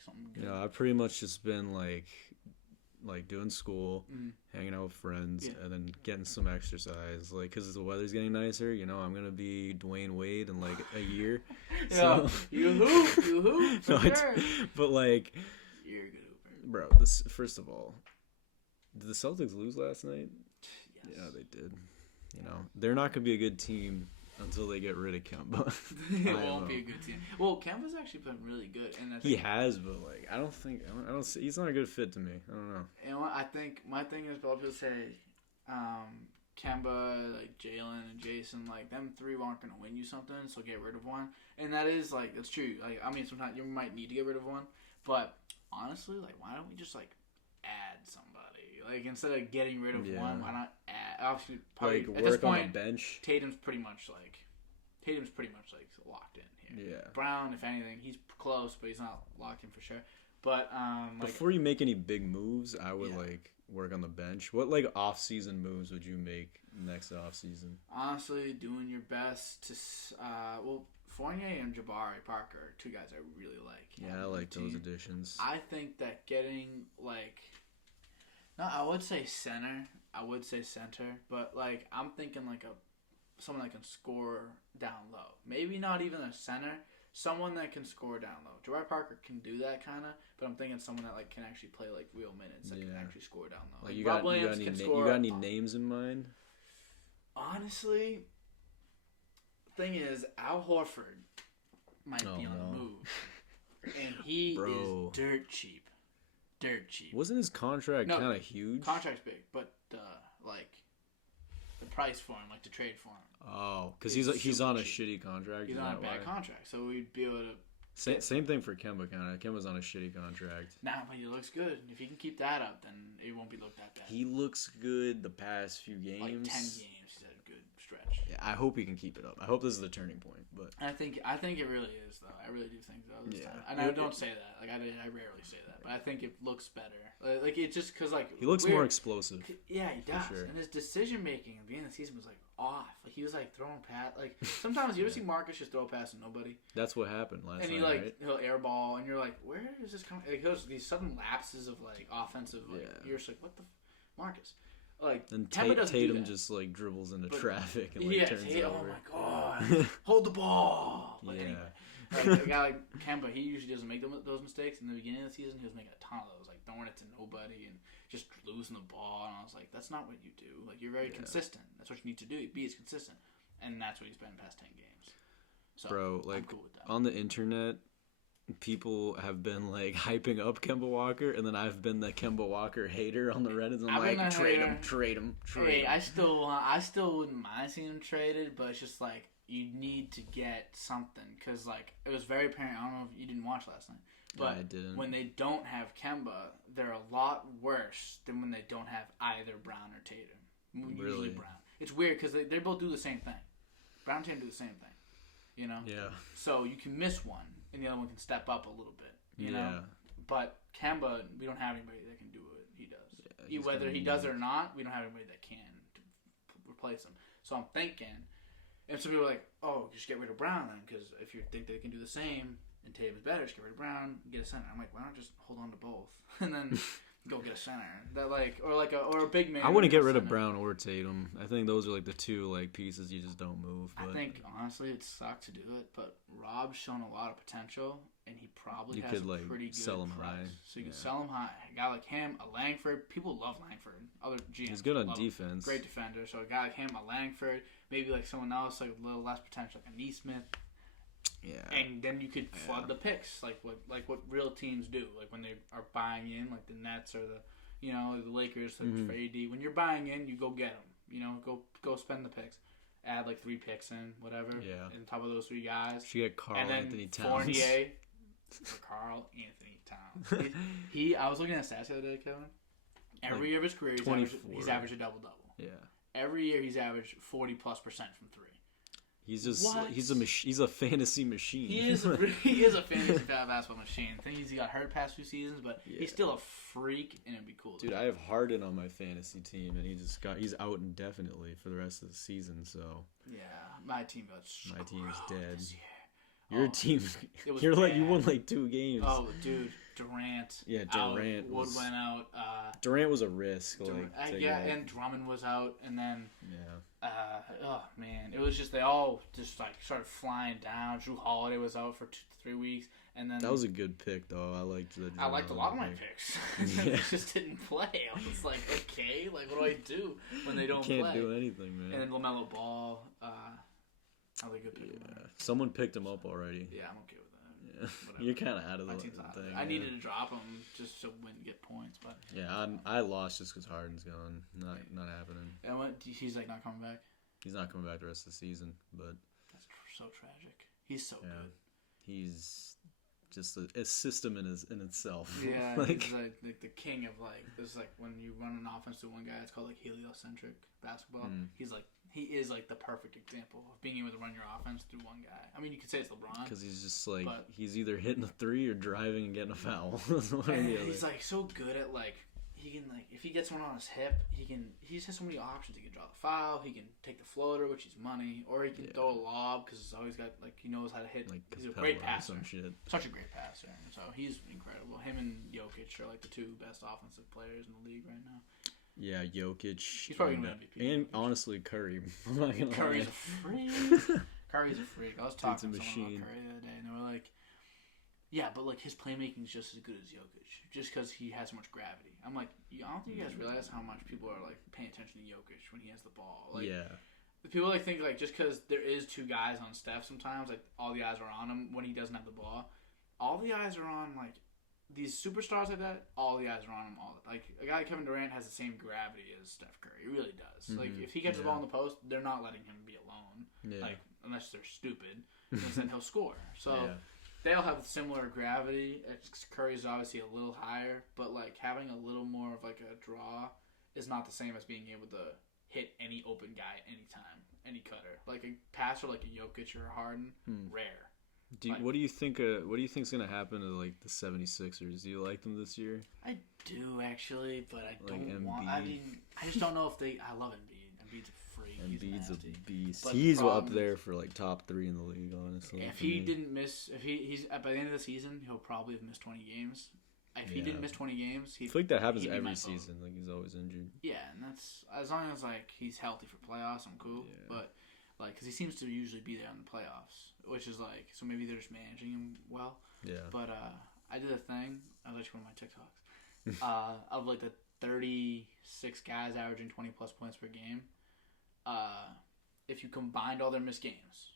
something good. Yeah, I've pretty much just been like doing school, hanging out with friends, and then getting some exercise. Like, because the weather's getting nicer, I'm gonna be Dwayne Wade in like a year. So, you hoop, for sure. But like, you're a good hooper, bro. First of all, did the Celtics lose last night? Yes. Yeah, they did. They're not gonna be a good team until they get rid of Kemba. It won't be a good team. Well, Kemba's actually been really good, and he has, but like I don't see. He's not a good fit to me. I don't know. And I think my thing is, people say, Kemba, like Jalen and Jason, like them three aren't gonna win you something, so get rid of one. And that is like that's true. Like I mean, sometimes you might need to get rid of one, but honestly, like why don't we just like add somebody. Like, instead of getting rid of one, why not add? Obviously, probably, like, at work this point, on the bench. Tatum's pretty much locked in here. Yeah. Brown, if anything, he's close, but he's not locked in for sure. But before you make any big moves, I would like work on the bench. What like off-season moves would you make next off-season? Honestly, doing your best to Fournier and Jabari Parker are two guys I really like. Yeah, I like those additions. I think that getting I would say center, but like I'm thinking like someone that can score down low. Maybe not even a center. Someone that can score down low. Jabari Parker can do that kind of, but I'm thinking someone that like can actually play like real minutes that can actually score down low. Like you got any names in mind? Honestly, thing is, Al Horford might be on the move, and he is dirt cheap. Wasn't his contract kind of huge? Contract's big, but the price for him, like to trade for him. Oh, because he's on a shitty contract. He's on a bad contract, so we'd be able to. Same thing for Kemba. Kemba's on a shitty contract. Nah, but he looks good. If he can keep that up, then it won't be looked that bad. He looks good the past few games. Like 10 games, he's had a good stretch. Yeah, I hope he can keep it up. I hope this is the turning point. But I think it really is, though. I really do think so. This time. And I don't say that. Like I rarely say that, but I think it looks better. Like it's just because like he looks more explosive. Yeah, he does. Sure. And his decision making at the beginning of the season was like off. Like he was like throwing like sometimes you ever see Marcus just throw a pass to nobody. That's what happened last night. And he'll airball, and you're like, where is this coming? Like these sudden lapses of like offensive. Like you're just like, what the Marcus? Like and Tatum just like dribbles into traffic and like turns it over. Oh my god! Hold the ball. But anyway, like, a guy like Kemba, he usually doesn't make those mistakes. In the beginning of the season, he was making a ton of those, like throwing it to nobody and just losing the ball. And I was like, that's not what you do. Like you're very consistent. That's what you need to do. Be as consistent, and that's what he's been in the past 10 games. So, bro, like cool with that. On the internet, people have been like hyping up Kemba Walker, and then I've been the Kemba Walker hater on the Reddit. I'm like, trade him. Hey, I still wouldn't mind seeing him traded, but it's just like you need to get something because like it was very apparent. I don't know if you didn't watch last night, but I didn't. When they don't have Kemba, they're a lot worse than when they don't have either Brown or Tatum. Usually Brown. It's weird because they both do the same thing. Brown and Tatum do the same thing. You know. Yeah. So you can miss one. And the other one can step up a little bit, you know. But Kemba, we don't have anybody that can do what he does. Yeah, whether he does it or not, we don't have anybody that can replace him. So I'm thinking, and some people are like, "Oh, just get rid of Brown then," because if you think they can do the same and Tatum's better, just get rid of Brown, get a center. I'm like, why not just hold on to both and then go get a center that or a big man. I wouldn't get rid of Brown or Tatum. I think those are like the two like pieces you just don't move. But I think honestly it sucked to do it, but Rob's shown a lot of potential, and he probably has a pretty good sell him price. high. So you can sell him high. A guy like him, a Langford. People love Langford. Other GMs. He's good on defense. Great defender. So a guy like him, a Langford, maybe like someone else like a little less potential, like a Neesmith. Yeah. And then you could flood the picks, like what real teams do, like when they are buying in, like the Nets or the Lakers for AD. When you're buying in, you go get them. Go spend the picks. Add like 3 picks in, whatever. Yeah. On top of those 3 guys. Should get Anthony Towns. Fournier for Carl Anthony Towns. I was looking at stats the other day, Kevin. Every year of his career, he's averaged a double-double. Yeah. Every year he's averaged 40+% from 3. He's a fantasy machine. He is a fantasy basketball machine. The thing is, he got hurt past 2 seasons, but he's still a freak, and it'd be cool. Dude, I have Harden on my fantasy team, and he's out indefinitely for the rest of the season. So my team got screwed. My team's dead. This year. Your team, you won like 2 games. Oh, dude, Durant. Yeah, Durant. Wood went out. Durant was a risk. And Drummond was out, and then oh man, it was just they all just like started flying down. Drew Holiday was out for 2 to 3 weeks, and then that was a good pick though. I liked a lot of my picks. They just didn't play. I was like, okay, like what do I do when they don't play? You can't do anything, man. And then LaMelo Ball. Probably a good pick. Someone picked him up already. Yeah, I'm okay with that. Yeah. You're kind of out of the thing. I needed to drop him just so we wouldn't get points, but I lost just because Harden's gone. Not happening. And he's like not coming back. He's not coming back the rest of the season, but that's so tragic. He's so good. just a system in itself. Yeah, like, he's like the king of like this. Like when you run an offense to one guy, it's called like heliocentric basketball. He is like the perfect example of being able to run your offense through one guy. I mean, you could say it's LeBron because he's just like he's either hitting a three or driving and getting a foul. And he's like so good at like he can like if he gets someone on his hip, he just has so many options. He can draw the foul, he can take the floater, which is money, or he can throw a lob because he's always got like he knows how to hit. Like he's a great passer, such a great passer. So he's incredible. Him and Jokic are like the two best offensive players in the league right now. Yeah, Jokic. He's probably gonna be MVP. And honestly, Curry. I'm not gonna Curry's a freak. Curry's a freak. I was talking to someone about Curry the other day, and they were like, "Yeah, but like his playmaking is just as good as Jokic, just because he has so much gravity." I'm like, I don't think you guys realize how much people are like paying attention to Jokic when he has the ball. Like, people like think like just because there is two guys on Steph, sometimes like all the eyes are on him when he doesn't have the ball. All the eyes are on like. These superstars like that, all the eyes are on him. Like a guy like Kevin Durant has the same gravity as Steph Curry. He really does. Mm-hmm. Like if he gets the ball in the post, they're not letting him be alone. Yeah. Like unless they're stupid, then he'll score. So they'll have similar gravity. Curry's obviously a little higher, but like having a little more of like a draw is not the same as being able to hit any open guy anytime, any cutter. Like a passer like a Jokic or a Harden, rare. What do you think? What do you think's gonna happen to like the 76ers? Do you like them this year? I do actually, but I don't want. I mean, I just don't know if they. I love Embiid. Embiid's a freak. Embiid's a beast. But he's up there for like top 3 in the league, honestly. If he didn't miss, he's by the end of the season, he'll probably have missed 20 games. If he didn't miss 20 games, I feel like that happens every season. Like he's always injured. Yeah, and that's as long as like he's healthy for playoffs, I'm cool. Yeah. But like, because he seems to usually be there in the playoffs, which is like, so maybe they're just managing him well. Yeah. But I did a thing. I'll let you one of my TikToks. Of like the 36 guys averaging 20 plus points per game. If you combined all their missed games,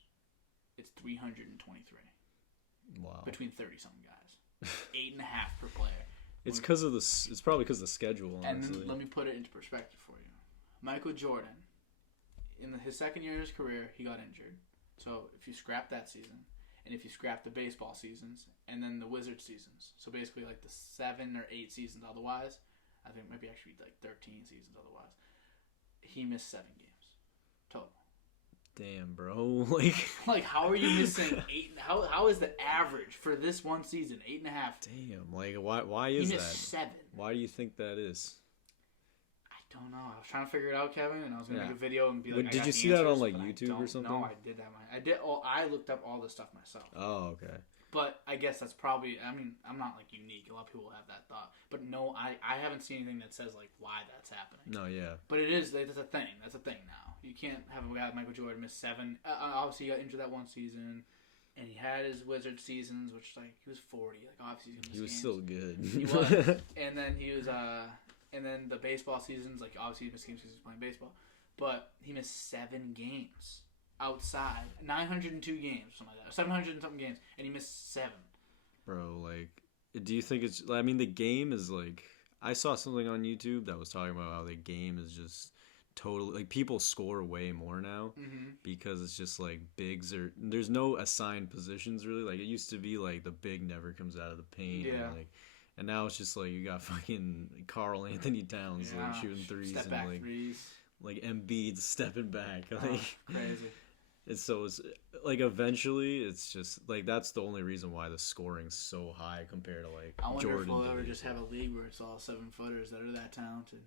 it's 323. Wow. Between 30-something guys, 8.5 per player. It's because of this. It's probably because of the schedule. Honestly. And let me put it into perspective for you. Michael Jordan. In his second year of his career, he got injured. So if you scrap that season, and if you scrap the baseball seasons, and then the Wizards seasons, so basically like the 7 or 8 seasons otherwise, I think maybe actually like 13 seasons otherwise, he missed 7 games total. Damn, bro. Like how are you missing 8? How is the average for this one season 8.5? Damn, like why is that? He missed 7. Why do you think that is? I don't know. I was trying to figure it out, Kevin, and I was gonna make a video and be like, did you see that on like YouTube or something? No, I did that. I did. I looked up all this stuff myself. Oh, okay. But I guess that's probably. I mean, I'm not like unique. A lot of people have that thought, but no, I haven't seen anything that says like why that's happening. No, yeah. But it is. That's a thing. That's a thing now. You can't have a guy like Michael Jordan miss 7. Obviously, he got injured that one season, and he had his Wizards seasons, which like he was 40. Like obviously, he was still good. He was, and then he was And then the baseball seasons, like obviously he missed games because he was playing baseball, but he missed 7 games outside, 902 games, something like that, 700 and something games, and he missed 7. Bro, like, do you think it's? I mean, the game is like. I saw something on YouTube that was talking about how the game is just totally like people score way more now because it's just like bigs or there's no assigned positions really. Like it used to be like the big never comes out of the paint. Yeah. And now it's just like you got fucking Karl Anthony Towns like shooting threes step back and threes. Like Embiid stepping back. Like crazy. It's like eventually it's just like that's the only reason why the scoring's so high compared to like I wonder Jordan. if we'll ever just have a league where it's all 7-footers that are that talented.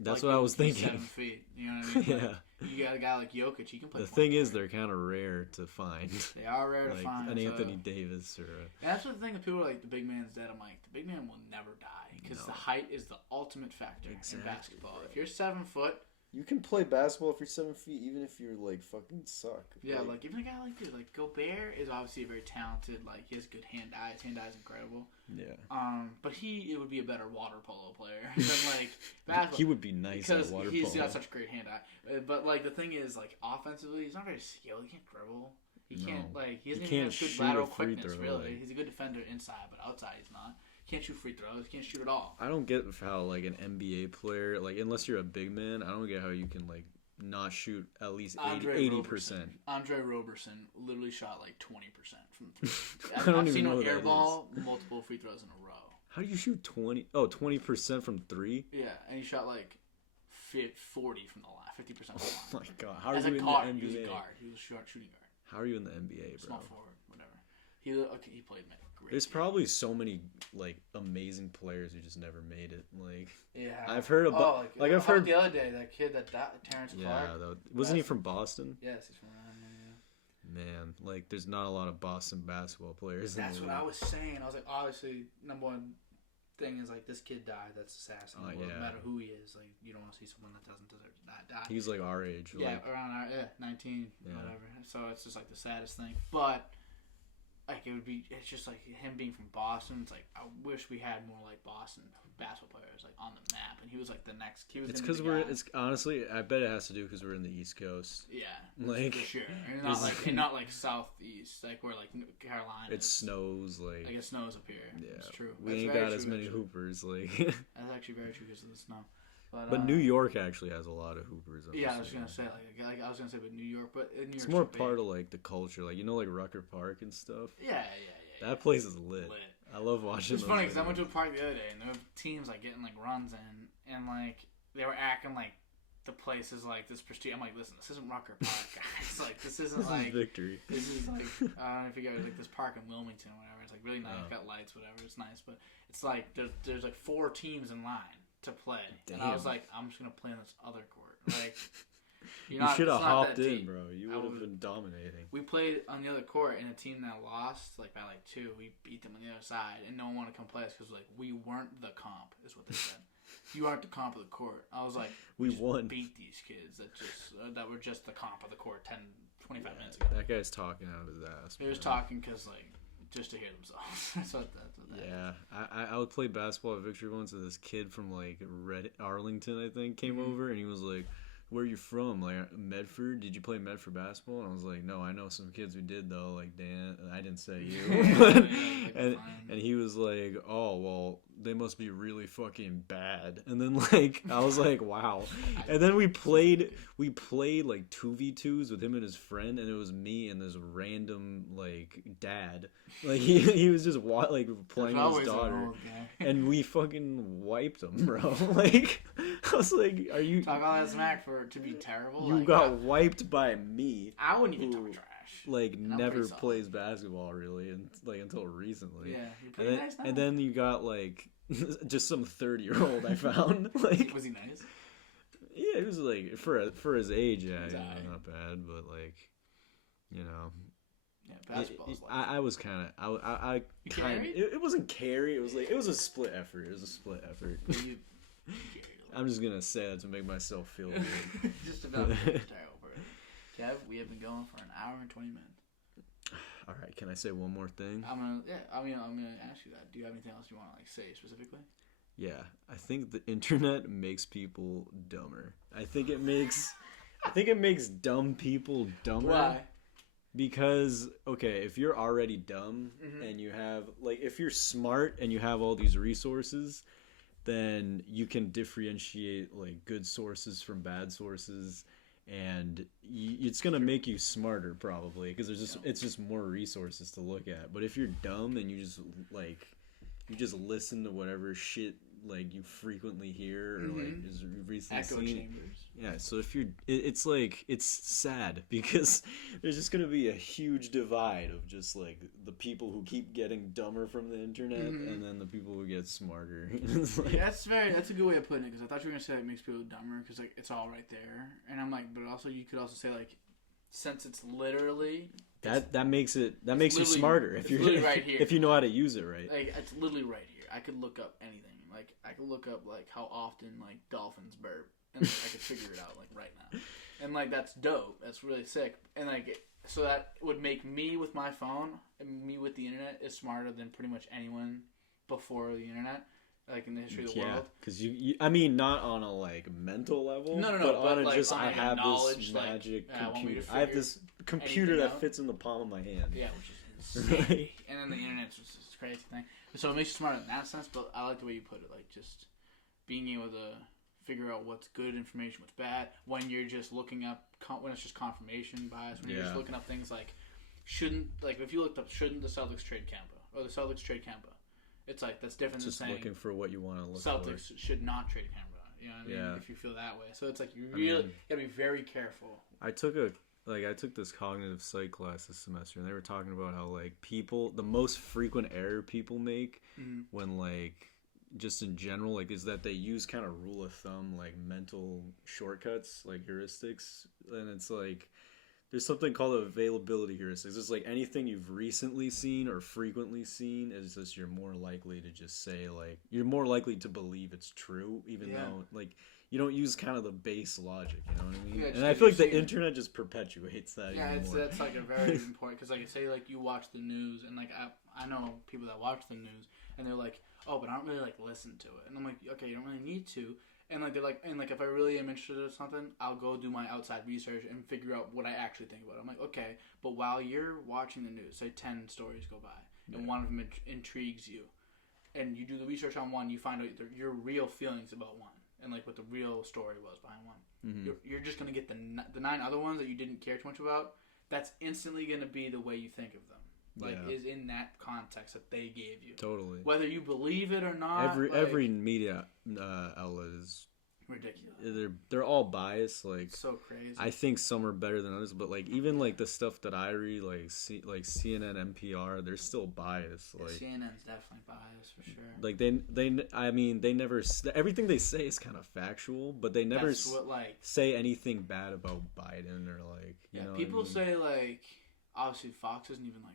That's like what I was thinking. 7 feet. You know what I mean? Like, you got a guy like Jokic. He can play. The thing is, they're kind of rare to find. They are rare to find. An Anthony Davis or. And that's the thing. That people are like, the big man's dead. I'm like, the big man will never die because the height is the ultimate factor in basketball. If you're 7 foot. You can play basketball if you're 7 feet, even if you're like fucking suck. Yeah, like even a guy like dude, like Gobert is obviously very talented. Like he has good hand eye. His hand eye is incredible. Yeah. But it would be a better water polo player than like basketball. He would be nice at water polo. Because he's got such great hand eye. But like the thing is, like offensively, he's not very skilled. He can't dribble. He can't he doesn't even have good lateral quickness. Really, he's a good defender inside, but outside he's not. Can't shoot free throws. Can't shoot at all. I don't get how like an NBA player, like unless you're a big man, I don't get how you can like not shoot at least 80%. Andre Roberson literally shot like 20% from 3. I've seen an air ball, multiple free throws in a row. How do you shoot 20% from 3? Yeah, and he shot like 40 from the line, 50% from the line. Oh my god, how are you in the NBA? He was a guard. He was a shooting guard. How are you in the NBA, bro? Small forward, whatever. He played great. There's probably so many like amazing players who just never made it. Like, yeah, I've heard about. I've heard the other day that kid that died, Terrence Clark. Yeah, wasn't he from Boston? Yes, he's from around there. Yeah. Man, like, there's not a lot of Boston basketball players. That's what I was saying. I was like, obviously, number one thing is like this kid died. That's the saddest thing. No matter who he is, like you don't want to see someone that doesn't deserve to die. He's like our age. Yeah, like, around our 19, whatever. So it's just like the saddest thing. But like it's just like him being from Boston. It's like I wish we had more like Boston basketball players like on the map. And he was like the next. It's because It's honestly, I bet it has to do because we're in the East Coast. Yeah, like for sure. And not like southeast, like where like Carolina. It snows like. It snows up here. Yeah, it's true. We ain't got as many hoopers. Like that's actually very true because of the snow. But New York actually has a lot of hoopers. I was gonna say like I was gonna say, but New York, but New York. It's more part of like the culture, like like Rucker Park and stuff. Yeah. That place is lit. I love watching. It's funny because I went to a park the other day and there were teams like getting like runs in, and like they were acting like the place is like this prestige. I'm like, listen, this isn't Rucker Park, guys. Like this isn't like Victory. This is like I don't know if you guys like this park in Wilmington or whatever. It's like really nice, got lights, whatever. It's nice, but it's like there's like 4 teams in line to play. Damn. And I was like, I'm just gonna play on this other court. Like, you should have hopped in, bro. You would have been dominating. We played on the other court, and a team that lost like by like 2. We beat them on the other side, and no one wanted to come play us because like we weren't the comp, is what they said. You aren't the comp of the court. I was like, we won. Beat these kids that were just the comp of the court 25 minutes ago. That guy's talking out of his ass. He was talking because like. Just to hear themselves. That's what I would play basketball at Victory once, and this kid from like Arlington, I think, came over, and he was like, "Where are you from? Like Medford? Did you play Medford basketball?" And I was like, "No, I know some kids who did though. Like Dan, I didn't say you." and he was like, "Oh well, they must be really fucking bad." And then like I was like, "Wow." And then we played like 2v2s with him and his friend, and it was me and this random like dad. Like he was just like playing with his daughter, and we fucking wiped him, bro. Like I was like, "Are you talk all that smack to be terrible?" You got wiped by me. I wouldn't even talk trash. Like never plays basketball really, and like until recently. Yeah, you're pretty nice now. And then you got like just some 30-year-old I found. Like, was he nice? Yeah, he was like for his age. Yeah, not bad, but like, you know. Yeah, basketball's I was kind of I kind. It wasn't carry. It was like it was a split effort. I'm just gonna say that to make myself feel good. Just about terrible. Kev, we have been going for an hour and 20 minutes. All right, can I say one more thing? I'm gonna ask you that. Do you have anything else you want to like say specifically? Yeah, I think the internet makes people dumber. I think it makes dumb people dumber. Why? Because okay, if you're already dumb and you have like if you're smart and you have all these resources, then you can differentiate like good sources from bad sources, and it's gonna make you smarter probably because it's just more resources to look at. But if you're dumb and you just listen to whatever shit like you frequently hear or like is recently echo seen. Chambers. Yeah, so if you're, it's like it's sad because there's just gonna be a huge divide of just like the people who keep getting dumber from the internet and then the people who get smarter. Like, yeah, that's a good way of putting it because I thought you were gonna say it makes people dumber because like it's all right there, and I'm like, but also you could also say like since it's literally. That makes you smarter if you're right here. If you know how to use it right. Like it's literally right here. I could look up anything. Like I could look up like how often like dolphins burp, and like, I could figure it out like right now. And like that's dope. That's really sick. And like so that would make me with my phone and me with the internet is smarter than pretty much anyone before the internet, like in the history of the world. Yeah, because you I mean not on a like mental level. No. But on like, just I have this magic computer. I have this computer that fits in the palm of my hand. Yeah, which is insane. And then the internet's just this crazy thing. So it makes you smarter in that sense, but I like the way you put it, like just being able to figure out what's good information, what's bad, when you're just looking up, when it's just confirmation bias, when you're just looking up things like shouldn't, like, if you looked up, shouldn't the Celtics trade Kemba? Or the Celtics trade Kemba? It's like, that's different than saying... just looking for what you want to look Celtics for. should not trade Kemba. You know what I mean? Yeah. If you feel that way. So it's like, you really gotta be very careful. I took this cognitive psych class this semester, and they were talking about how, like, the most frequent error people make when, like, just in general, like, is that they use kind of rule of thumb, like, mental shortcuts, like heuristics, and it's like, there's something called availability heuristics. It's like anything you've recently seen or frequently seen is just you're more likely to just say, like, you're more likely to believe it's true, even though, like, you don't use kind of the base logic, you know what I mean? Yeah, and I feel like the internet just perpetuates that. Yeah, that's like a very important, because, like, say, like, you watch the news, and, like, I know people that watch the news, and they're like, oh, but I don't really, like, listen to it. And I'm like, okay, you don't really need to. And, like, they're like, and, like, if I really am interested in something, I'll go do my outside research and figure out what I actually think about it. I'm like, okay, but while you're watching the news, say 10 stories go by, and one of them intrigues you, and you do the research on one, you find out your real feelings about one, and, like, what the real story was behind one. You're just going to get the 9 other ones that you didn't care too much about. That's instantly going to be the way you think of them. Like, is in that context that they gave you. Totally. Whether you believe it or not. Every media outlet is ridiculous. They're all biased. Like, so crazy. I think some are better than others, but, like, even, like, the stuff that I read, like CNN, NPR, they're still biased. Like, CNN's definitely biased for sure. Like, they never, everything they say is kind of factual, but they never say anything bad about Biden or, like, you know. People say, like, obviously Fox isn't even like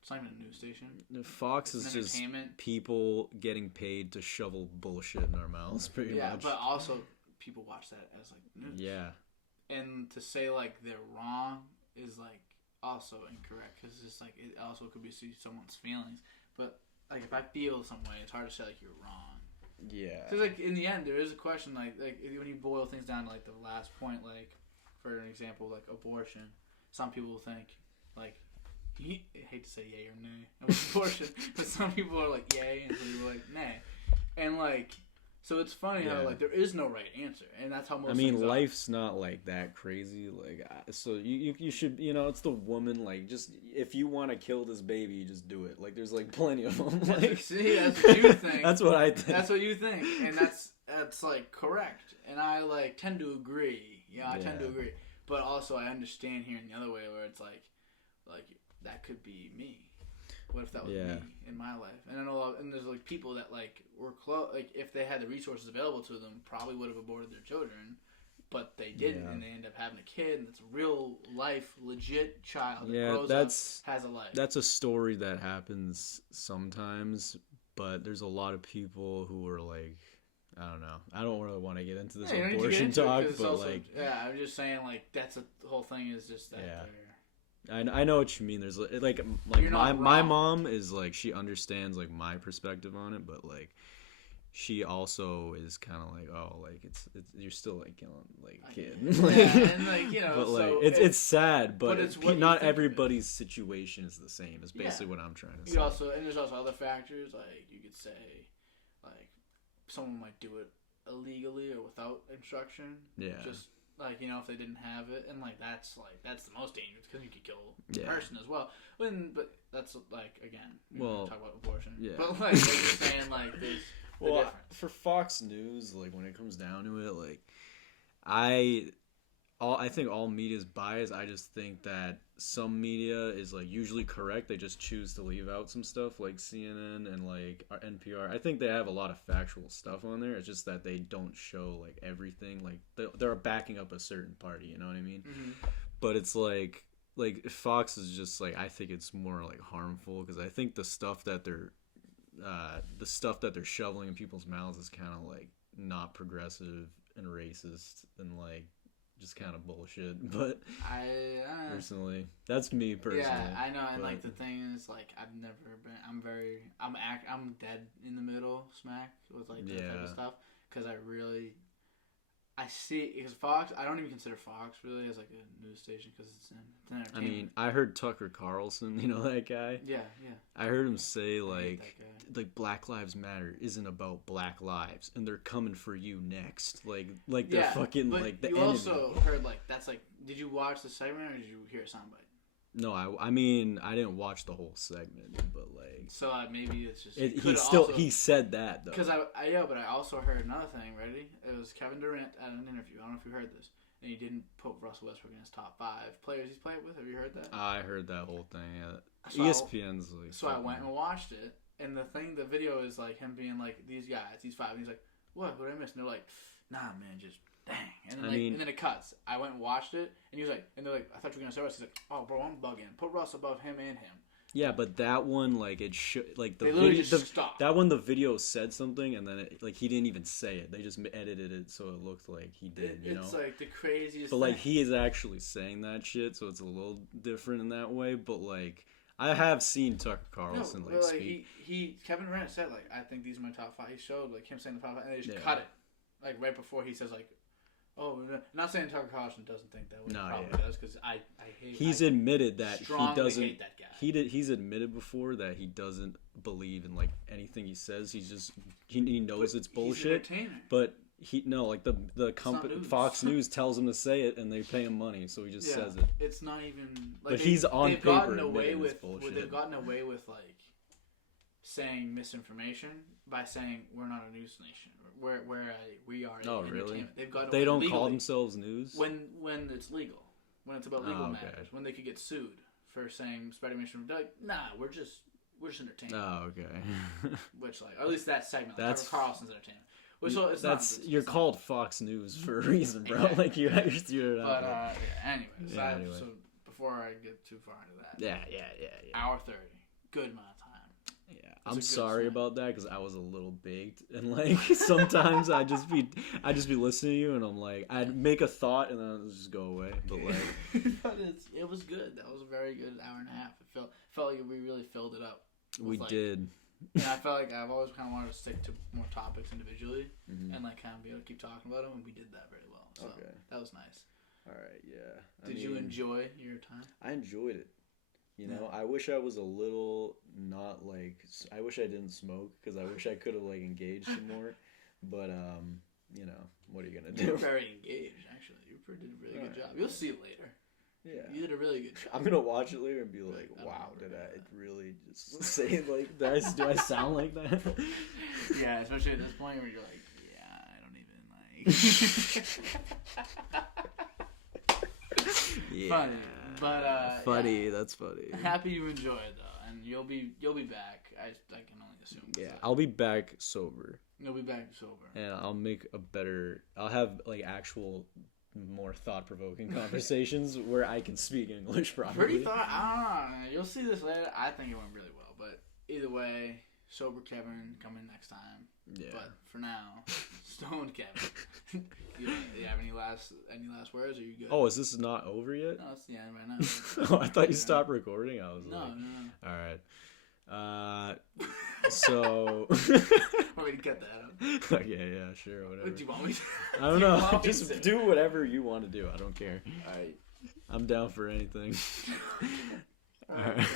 it's not even a news station. Fox is just people getting paid to shovel bullshit in our mouths, pretty much. Yeah, but also people watch that as, like, news. Yeah. And to say, like, they're wrong is, like, also incorrect, because it's like, it also could be someone's feelings. But, like, if I feel some way, it's hard to say, like, you're wrong. Yeah. Because, like, in the end, there is a question, like when you boil things down to, like, the last point, like, for an example, like, abortion. Some people think, like, I hate to say yay or nay of abortion, but some people are like yay and some people are like nay. And, like, so it's funny how, like, there is no right answer, and that's how most things are. Life's not, like, that crazy. Like, so you should, you know, it's the woman, like, just, if you want to kill this baby, you just do it. Like, there's, like, plenty of them. Like, see, that's what you think. That's what I think. That's what you think, and that's like, correct. And I, like, tend to agree. Yeah, I tend to agree. But also, I understand hearing the other way, where it's like that could be me. What if that was me in my life? And I know, and there's, like, people that, like, were close. Like, if they had the resources available to them, probably would have aborted their children, but they didn't, and they end up having a kid, and it's a real life, legit child that grows up, has a life. That's a story that happens sometimes, but there's a lot of people who are, like, I don't know. I don't really want to get into this abortion talk, but also, like, yeah, I'm just saying, like, that's the whole thing is just that. Yeah. I know what you mean. There's, like my mom is, like, she understands, like, my perspective on it, but, like, she also is kind of like, oh, like, it's you're still, like, killing, like, kid. Yeah, and, like, you know, but, like, so it's sad, but it's not everybody's situation is the same. Is basically what I'm trying to say. And there's also other factors, like, you could say, like, someone might do it illegally or without instruction. Yeah. Just, like, you know, if they didn't have it, and, like, that's the most dangerous, because you could kill the person as well. But that's, like, again, we talk about abortion. Yeah. But, like, you're saying, like, there's the difference. For Fox News, like, when it comes down to it, like, I think all media is biased. I just think that some media is, like, usually correct. They just choose to leave out some stuff, like CNN and, like, NPR. I think they have a lot of factual stuff on there. It's just that they don't show, like, everything. Like, they're backing up a certain party, you know what I mean? Mm-hmm. But it's like Fox is just, like, I think it's more, like, harmful, because I think the stuff that they're shoveling in people's mouths is kind of, like, not progressive and racist and, like, just kind of bullshit. But personally, that's me personally. Yeah, I know. And, like, the thing is, like, I've never been. I'm dead in the middle, smack with, like, that type of stuff, because I see, because Fox, I don't even consider Fox really as, like, a news station, because it's entertainment. I mean, I heard Tucker Carlson, you know that guy? Yeah. I heard him say, like Black Lives Matter isn't about black lives, and they're coming for you next. Like they're fucking, like, the enemy. You also heard, like, that's, like, did you watch the segment, or did you hear a soundbite? No, I mean, I didn't watch the whole segment, but like. So maybe it's just. He said that though. Because but I also heard another thing. Ready? It was Kevin Durant at an interview. I don't know if you heard this. And he didn't put Russell Westbrook in his top 5 players he's played with. Have you heard that? I heard that whole thing. Yeah. So ESPN's like. So I went and watched it, and the video is like him being like, these guys, these 5, and he's like, what did I miss? And they're like, nah, man, just dang. And then and then it cuts. I went and watched it, and he was like, and they're like, I thought you were gonna say Russ. He's like, oh, bro, I'm bugging. Put Russ above him and him. Yeah, but that one, like, it should, like, that one, the video said something, and then, he didn't even say it. They just edited it so it looked like he did, you know? It's, like, the craziest But, like, he is actually saying that shit, so it's a little different in that way, but, like, I have seen Tucker Carlson, speak. Kevin Durant said, like, I think these are my top 5. He showed, like, him saying the top 5, and they just cut it. Like, right before he says, like, oh, not saying Tucker Carlson doesn't think that way. No, probably does, because I hate. He's admitted that he doesn't. Hate that guy. He's admitted before that he doesn't believe in like anything he says. He's just he knows it's bullshit. He's an but the company Fox News tells him to say it, and they pay him money, so he just says it. It's not even. Like, but he's on paper. They've gotten away with like saying misinformation by saying we're not a news nation. We are. Oh, really? They don't call themselves news when it's legal, when it's about legal matters, when they could get sued for saying spreading misinformation. They're like, nah, we're just entertainment. Oh, okay. Which like, or at least that segment, that's Tucker Carlson's entertainment. Which you're called Fox News for a reason, bro. Exactly. Like you're out. But anyway. So before I get too far into that. Yeah. Hour 30, good amount of time. Yeah, I'm sorry about that because I was a little baked, and like sometimes I just be listening to you, and I'm like I'd make a thought and then I'd just go away. But like, but it was good. That was a very good hour and a half. It felt like we really filled it up. We did. And I felt like I've always kind of wanted to stick to more topics individually, and like kind of be able to keep talking about them, and we did that very well. So that was nice. All right, yeah. Did you enjoy your time? I enjoyed it. You know, I wish I was a little not like. I wish I didn't smoke because I wish I could have like engaged some more. But you know, what are you gonna do? You're very engaged, actually. You did a really good job. You'll see it later. Yeah, you did a really good job. I'm gonna watch it later and be like, wow, did I really just say it like that? Do I sound like that? Yeah, especially at this point where you're like, yeah, I don't even like. Yeah. Funny. But funny, that's funny. Happy you enjoyed though, and you'll be back. I can only assume. Yeah, I'll be back sober. You'll be back sober. And I'll have like actual more thought-provoking conversations where I can speak English properly. I don't know. You'll see this later. I think it went really well, but either way, sober Kevin coming next time. Yeah. But for now, stoned Kevin. You have any last words? Or are you good? Oh, is this not over yet? No, it's the end right now. Oh, I thought you stopped recording. I was no. All right. So. Want me to cut that out? Okay, yeah, sure, whatever. Do you want me to? I don't know. Just do whatever you want to do. I don't care. All right. I'm down for anything. All right.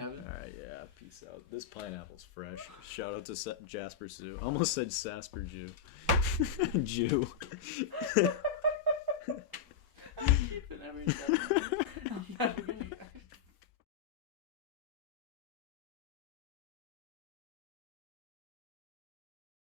All right, yeah. Peace out. This pineapple's fresh. Shout out to Jasper Sue. Almost said Sasper Jew. Jew. Keeping every time.